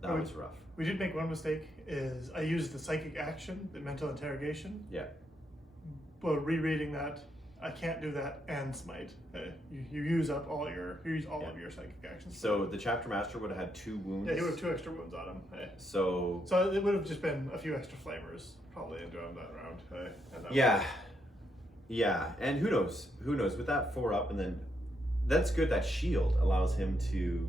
That was rough. We did make one mistake. Is I used the psychic action, the mental interrogation. Yeah. But rereading that, I can't do that and smite. You use up all of your psychic actions. So the chapter master would have had 2 wounds. Yeah, he would have 2 extra wounds on him. So it would have just been a few extra flamers probably into him that round. And that yeah, and who knows with that 4 up, and then that's good. That shield allows him to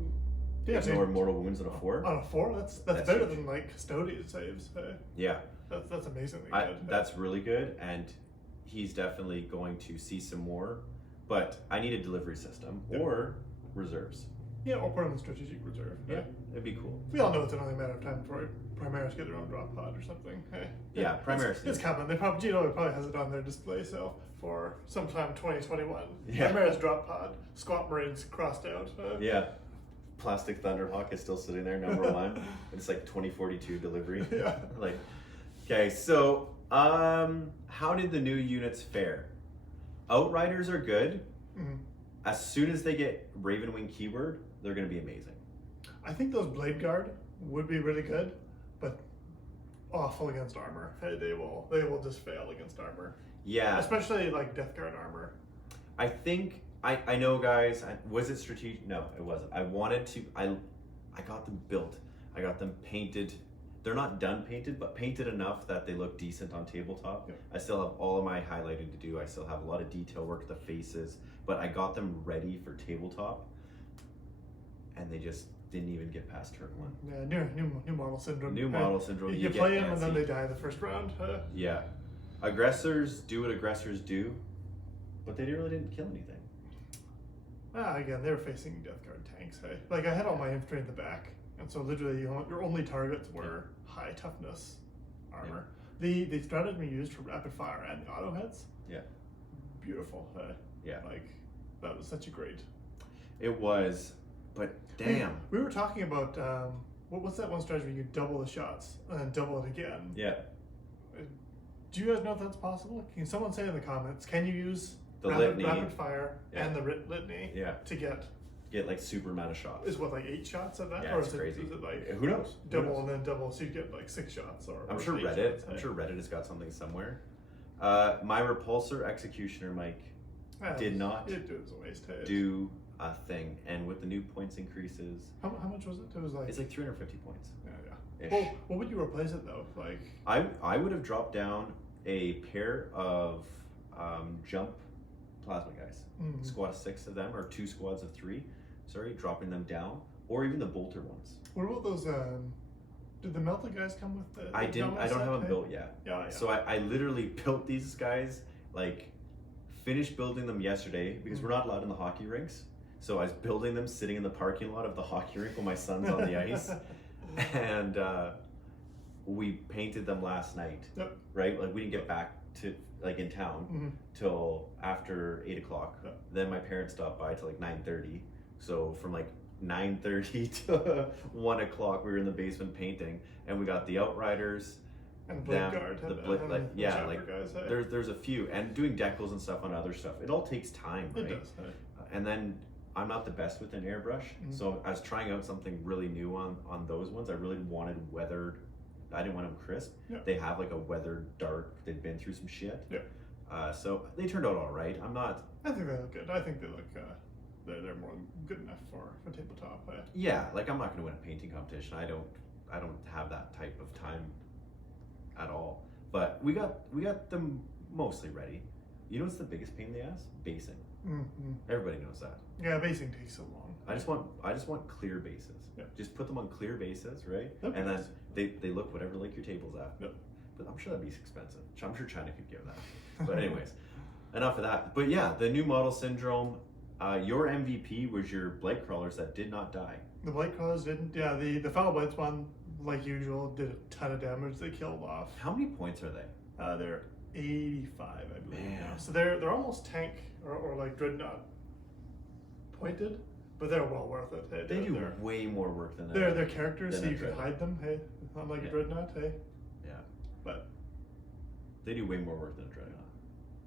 ignore mortal wounds on a 4. On a 4, that's better than like custodian saves. Yeah, that's amazingly good. That's really good, and he's definitely going to see some more. But I need a delivery system or reserves. Yeah, or put on the strategic reserve. Yeah, it'd be cool. We all know it's only a matter of time before Primaris get their own drop pod or something. Yeah, Primaris. It's coming. They probably, probably has it on their display sale for sometime 2021. Yeah. Primaris drop pod, Squat Marines crossed out. Yeah. Plastic Thunderhawk is still sitting there, number 1. It's like 2042 delivery. Yeah. Like, okay, so how did the new units fare? Outriders are good. Mm-hmm. As soon as they get Ravenwing keyword, they're going to be amazing. I think those Blade Guard would be really good, but awful against armor. They will just fail against armor. Yeah. Especially like Death Guard armor. I think I know, guys. Was it strategic? No, it wasn't. I wanted to. I got them built. I got them painted. They're not done painted, but painted enough that they look decent on tabletop. Yep. I still have all of my highlighting to do. I still have a lot of detail work, the faces, but I got them ready for tabletop, and they just didn't even get past turn 1. Yeah, new model syndrome. New model syndrome. You play them and then they die the first round. Yeah, aggressors do what aggressors do, but they really didn't kill anything. Again, they were facing Death Guard tanks. Like I had all my infantry in the back, and so literally your only targets were high toughness armor. Yeah. The strategy used for rapid fire and the auto heads. Yeah. Beautiful. Yeah. Like that was such a great. It was, but damn. We were talking about what's that one strategy where you double the shots and then double it again? Yeah. Do you guys know if that's possible? Can someone say in the comments? Can you use the rapid fire and the litany to get like super amount of shots? Is what, like 8 shots of that? Yeah, or it's crazy. Is it like who knows? Double and then double, so you get like 6 shots I'm sure Reddit has got something somewhere. My repulsor executioner Mike did not do a thing, and with the new points increases, how much was it? It was like it's like 350 points. Yeah. Well, what would you replace it though? Like I would have dropped down a pair of jump plasma guys, squad of 6 of them, or 2 squads of 3. Sorry, dropping them down, or even the bolter ones. What about those? Did the melted guys come with the? I didn't. I don't have them built yet. Yeah. So I literally built these guys, like finished building them yesterday because we're not allowed in the hockey rinks. So I was building them sitting in the parking lot of the hockey rink when my son's on the ice, and we painted them last night. Yep. Right, like we didn't get back to like in town till after 8 o'clock. Yep. Then my parents stopped by till like 9:30. So from like 9:30 to 1 o'clock, we were in the basement painting, and we got the Outriders. And Blade Guard. There's a few, and doing decals and stuff on other stuff. It all takes time, right? It does. And then I'm not the best with an airbrush, so I was trying out something really new on those ones. I really wanted weathered. I didn't want them crisp. Yep. They have like a weathered dark. They've been through some shit. Yeah. So they turned out all right. I'm not. I think they look good. I think they look. They're more than good enough for tabletop. Yeah, like I'm not going to win a painting competition. I don't have that type of time at all. But we got them mostly ready. You know what's the biggest pain in the ass? Basing. Mm-hmm. Everybody knows that. Yeah, basing takes so long. I just want clear bases. Yeah. Just put them on clear bases, right? Yep. And then they look whatever like your table's at. Yep. But I'm sure that'd be expensive. I'm sure China could give that. But anyways, enough of that. But yeah, the new model syndrome. Your MVP was your blight crawlers that did not die. The blight crawlers didn't. Yeah, the foul blights one, like usual, did a ton of damage. They killed off. How many points are they? They're 85, I believe. Man. Now. So they're almost tank or like dreadnought pointed, but they're well worth it. Hey, They do way more work than they're characters, so than a you can dreadnought. hide them. Hey, unlike a dreadnought. Hey, Yeah. but They do way more work than a dreadnought.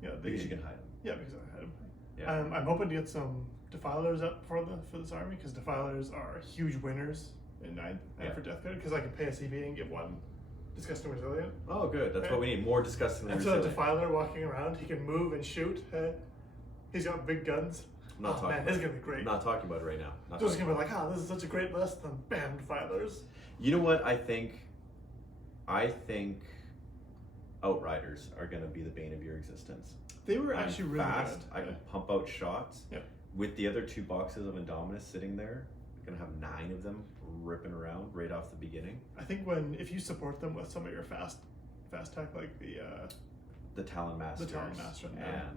yeah, Because you can hide them. Yeah, because I hide them. Yeah. I'm hoping to get some defilers up for this army because defilers are huge winners in 9th and for Death Guard because I can pay a CB and get one disgusting resilient. Oh, good. That's what we need. More disgusting And so a resilient. defiler walking around, he can move and shoot. He's got big guns. I'm not talking man, about this is it. gonna be great. I'm not talking about it right now. Not Just talking gonna be like, this is such a great list. Then bam, defilers. You know what I think? I think Outriders are going to be the bane of your existence. They were I'm actually really fast. good. I can pump out shots. Yeah. With the other 2 boxes of Indominus sitting there, I'm going to have 9 of them ripping around right off the beginning. I think if you support them with some of your fast tech, like The Talon Masters. The Talon Master,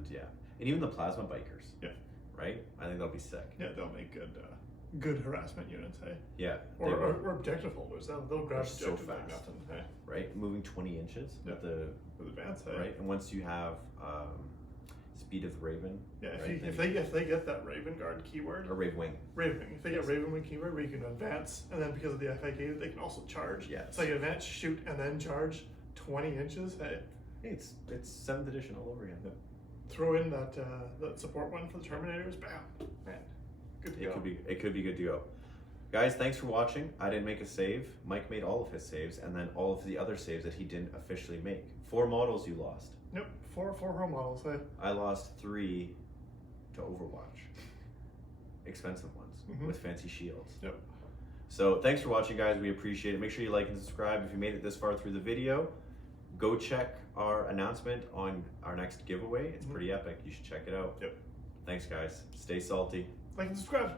yeah. And even the Plasma Bikers. Yeah. Right? I think that'll be sick. yeah, they'll make good harassment units. Hey, Yeah. or, they will. or objective holders. They'll grab They're so objectives like fast. nothing. Hey, Right? Moving 20 inches with the with advance. Hey. right, and once you have speed of the Raven, Yeah, right, if they get that Raven Guard keyword, or Rave Wing, if they get Raven Wing keyword where you can advance, and then because of the FAQ, they can also charge. Yes. So you advance, shoot, and then charge 20 inches. Hey, hey, it's 7th edition all over again. throw in that support one for the Terminators. Bam, man, good to go. It could be good to go. Guys, thanks for watching. I didn't make a save. Mike made all of his saves, and then all of the other saves that he didn't officially make. 4 models you lost. Yep, four home models. Hey. I lost 3 to Overwatch. Expensive ones with fancy shields. Yep. So thanks for watching, guys. We appreciate it. Make sure you like and subscribe if you made it this far through the video. Go check our announcement on our next giveaway. It's pretty epic. You should check it out. Yep. Thanks, guys. Stay salty. Like and subscribe.